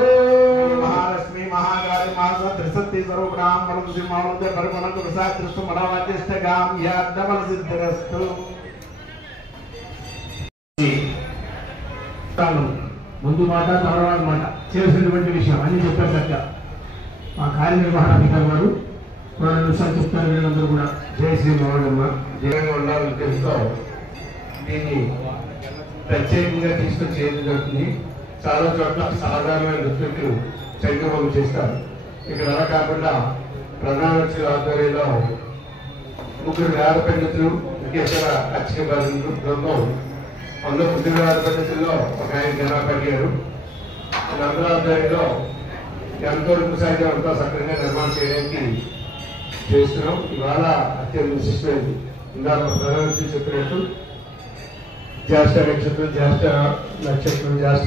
మహాలక్ష్మి మహాకాళి మహాస త్రిశక్తి స్వరూపణాం పరమశి మహోదయ పరిమళంతో ప్రసాదృష్టు మనోవాద్యష్టగాం యాద్దమల సిద్ధిరస్తు. ముందు మాట తర్వాత మాట చేసినటువంటి విషయం అన్ని చెప్పారు చక్క. మా కార్యనిర్వహణాధికారి వారు 2 నిమిషాలు చెప్తారు. వీళ్ళందరూ కూడా జై శ్రీ మౌళమ్మ జయంగా ఉండాలని ఉద్దేశంతో దీన్ని ప్రత్యేకంగా తీసుకొచ్చి చేయడం జరుగుతుంది. చాలా చోట్ల సాధారణమైన నృత్యులు చైతన్యం చేస్తారు. ఇక్కడ అలా కాకుండా ప్రధానలక్ష్మి ఆధ్వర్యంలో 3 వేద పండితులు ఇంకేతర అర్చక బృందం అందులో 3 వేద పండితుల్లో ఒక ఆయన జనాభా గారు అందరూ ఆధ్వర్యంలో ఎంతవరకు సాధ్యం అంతా సక్రమంగా నిర్మాణం చేయడానికి చేస్తున్నాం. ఇవాళ అత్యంత విశిష్టమైంది. ఇందాక ప్రధానమంత్రి చెప్పినట్టు జ్యేష్ఠ నక్షత్రం, జ్యేష్ఠ నక్షత్రంలో జ్యేష్ఠ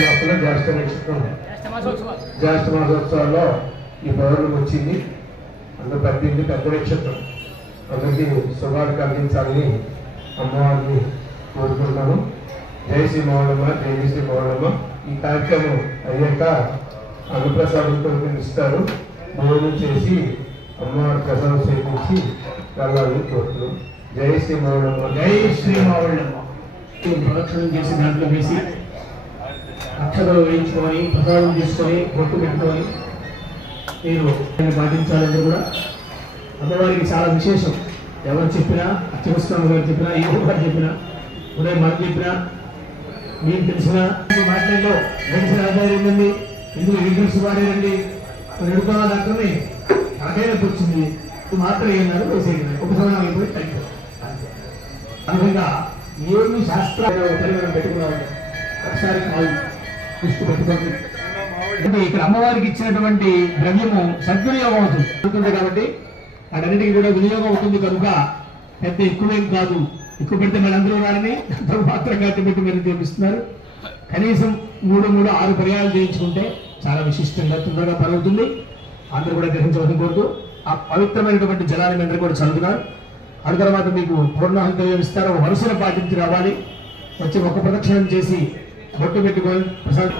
మాసంలో జ్యేష్ఠ నక్షత్రం జ్యేష్ఠ మాసోత్సవాల్లో ఈ పౌర్ణమి వచ్చింది. అందులో పెద్ద నక్షత్రం. అందరికీ శుభాలు కలిగించాలని అమ్మవారిని కోరుకుంటున్నాను. జై శ్రీ మౌళమ్మ, జై శ్రీ మౌళమ్మ. ఈ కార్యక్రమం అయ్యాక అన్నప్రసాదంతో ఇస్తారు. భోజనం చేసి అమ్మవారి ప్రసాదం సేకరించి వెళ్ళాలని కోరుతున్నాం. జై శ్రీ మౌళమ్మ, జై శ్రీ మౌళమ్మ. ప్రదక్షిణం చేసి దాంట్లో వేసి అక్షతలు వేయించుకొని ప్రసాదం తీసుకొని బొట్టు పెట్టుకొని మీరు పాటించాలని కూడా అమ్మవారికి చాలా విశేషం. ఎవరు చెప్పినా, అచ్చమస్వామి గారు చెప్పినా, ఏ గారు చెప్పినా, ఉదయం మనం చెప్పినా, మీకు తెలిసిన మాట్లాడిలో తెలిసిన ఆదాయం ఏంటండి, ఎందుకు ఇంగ్లీష్ వాడేదండి ఎడుకోవాలి అక్కడనే నాకైనా వచ్చింది మాత్రం ఏమన్నారు వేసేది ఒక సమయం అయిపోయి తగ్గిపోయి అనుభవంగా ఏమి శాస్త్రాలు పరిమాణం పెట్టుకున్నామంటే ఒకసారి కాదు దృష్టి పెట్టుకోండి. అంటే ఇక్కడ అమ్మవారికి ఇచ్చినటువంటి ద్రవ్యము సద్వినియోగం అవుతుంది కాబట్టి వాటన్నిటికీ కూడా వినియోగం అవుతుంది కనుక పెద్ద ఎక్కువేం కాదు. ఎక్కువ పెడితే మనందరూ వారిని మాత్రం కట్టి పెట్టి మీరు చేపిస్తున్నారు. కనీసం 3 పర్యాలు చేయించుకుంటే చాలా విశిష్టంగా తొందరగా పరుగుతుంది. అందరూ కూడా గ్రహించవలసిన కోరుతూ ఆ పవిత్రమైనటువంటి జలాన్ని అందరూ కూడా చదువుతున్నారు. ఆ తర్వాత మీకు పూర్ణాహుతి ఇస్తారు. వరుసను పాటించి రావాలి. వచ్చి ఒక ప్రదక్షిణం చేసి బొట్టు పెట్టుకొని ప్రసాదం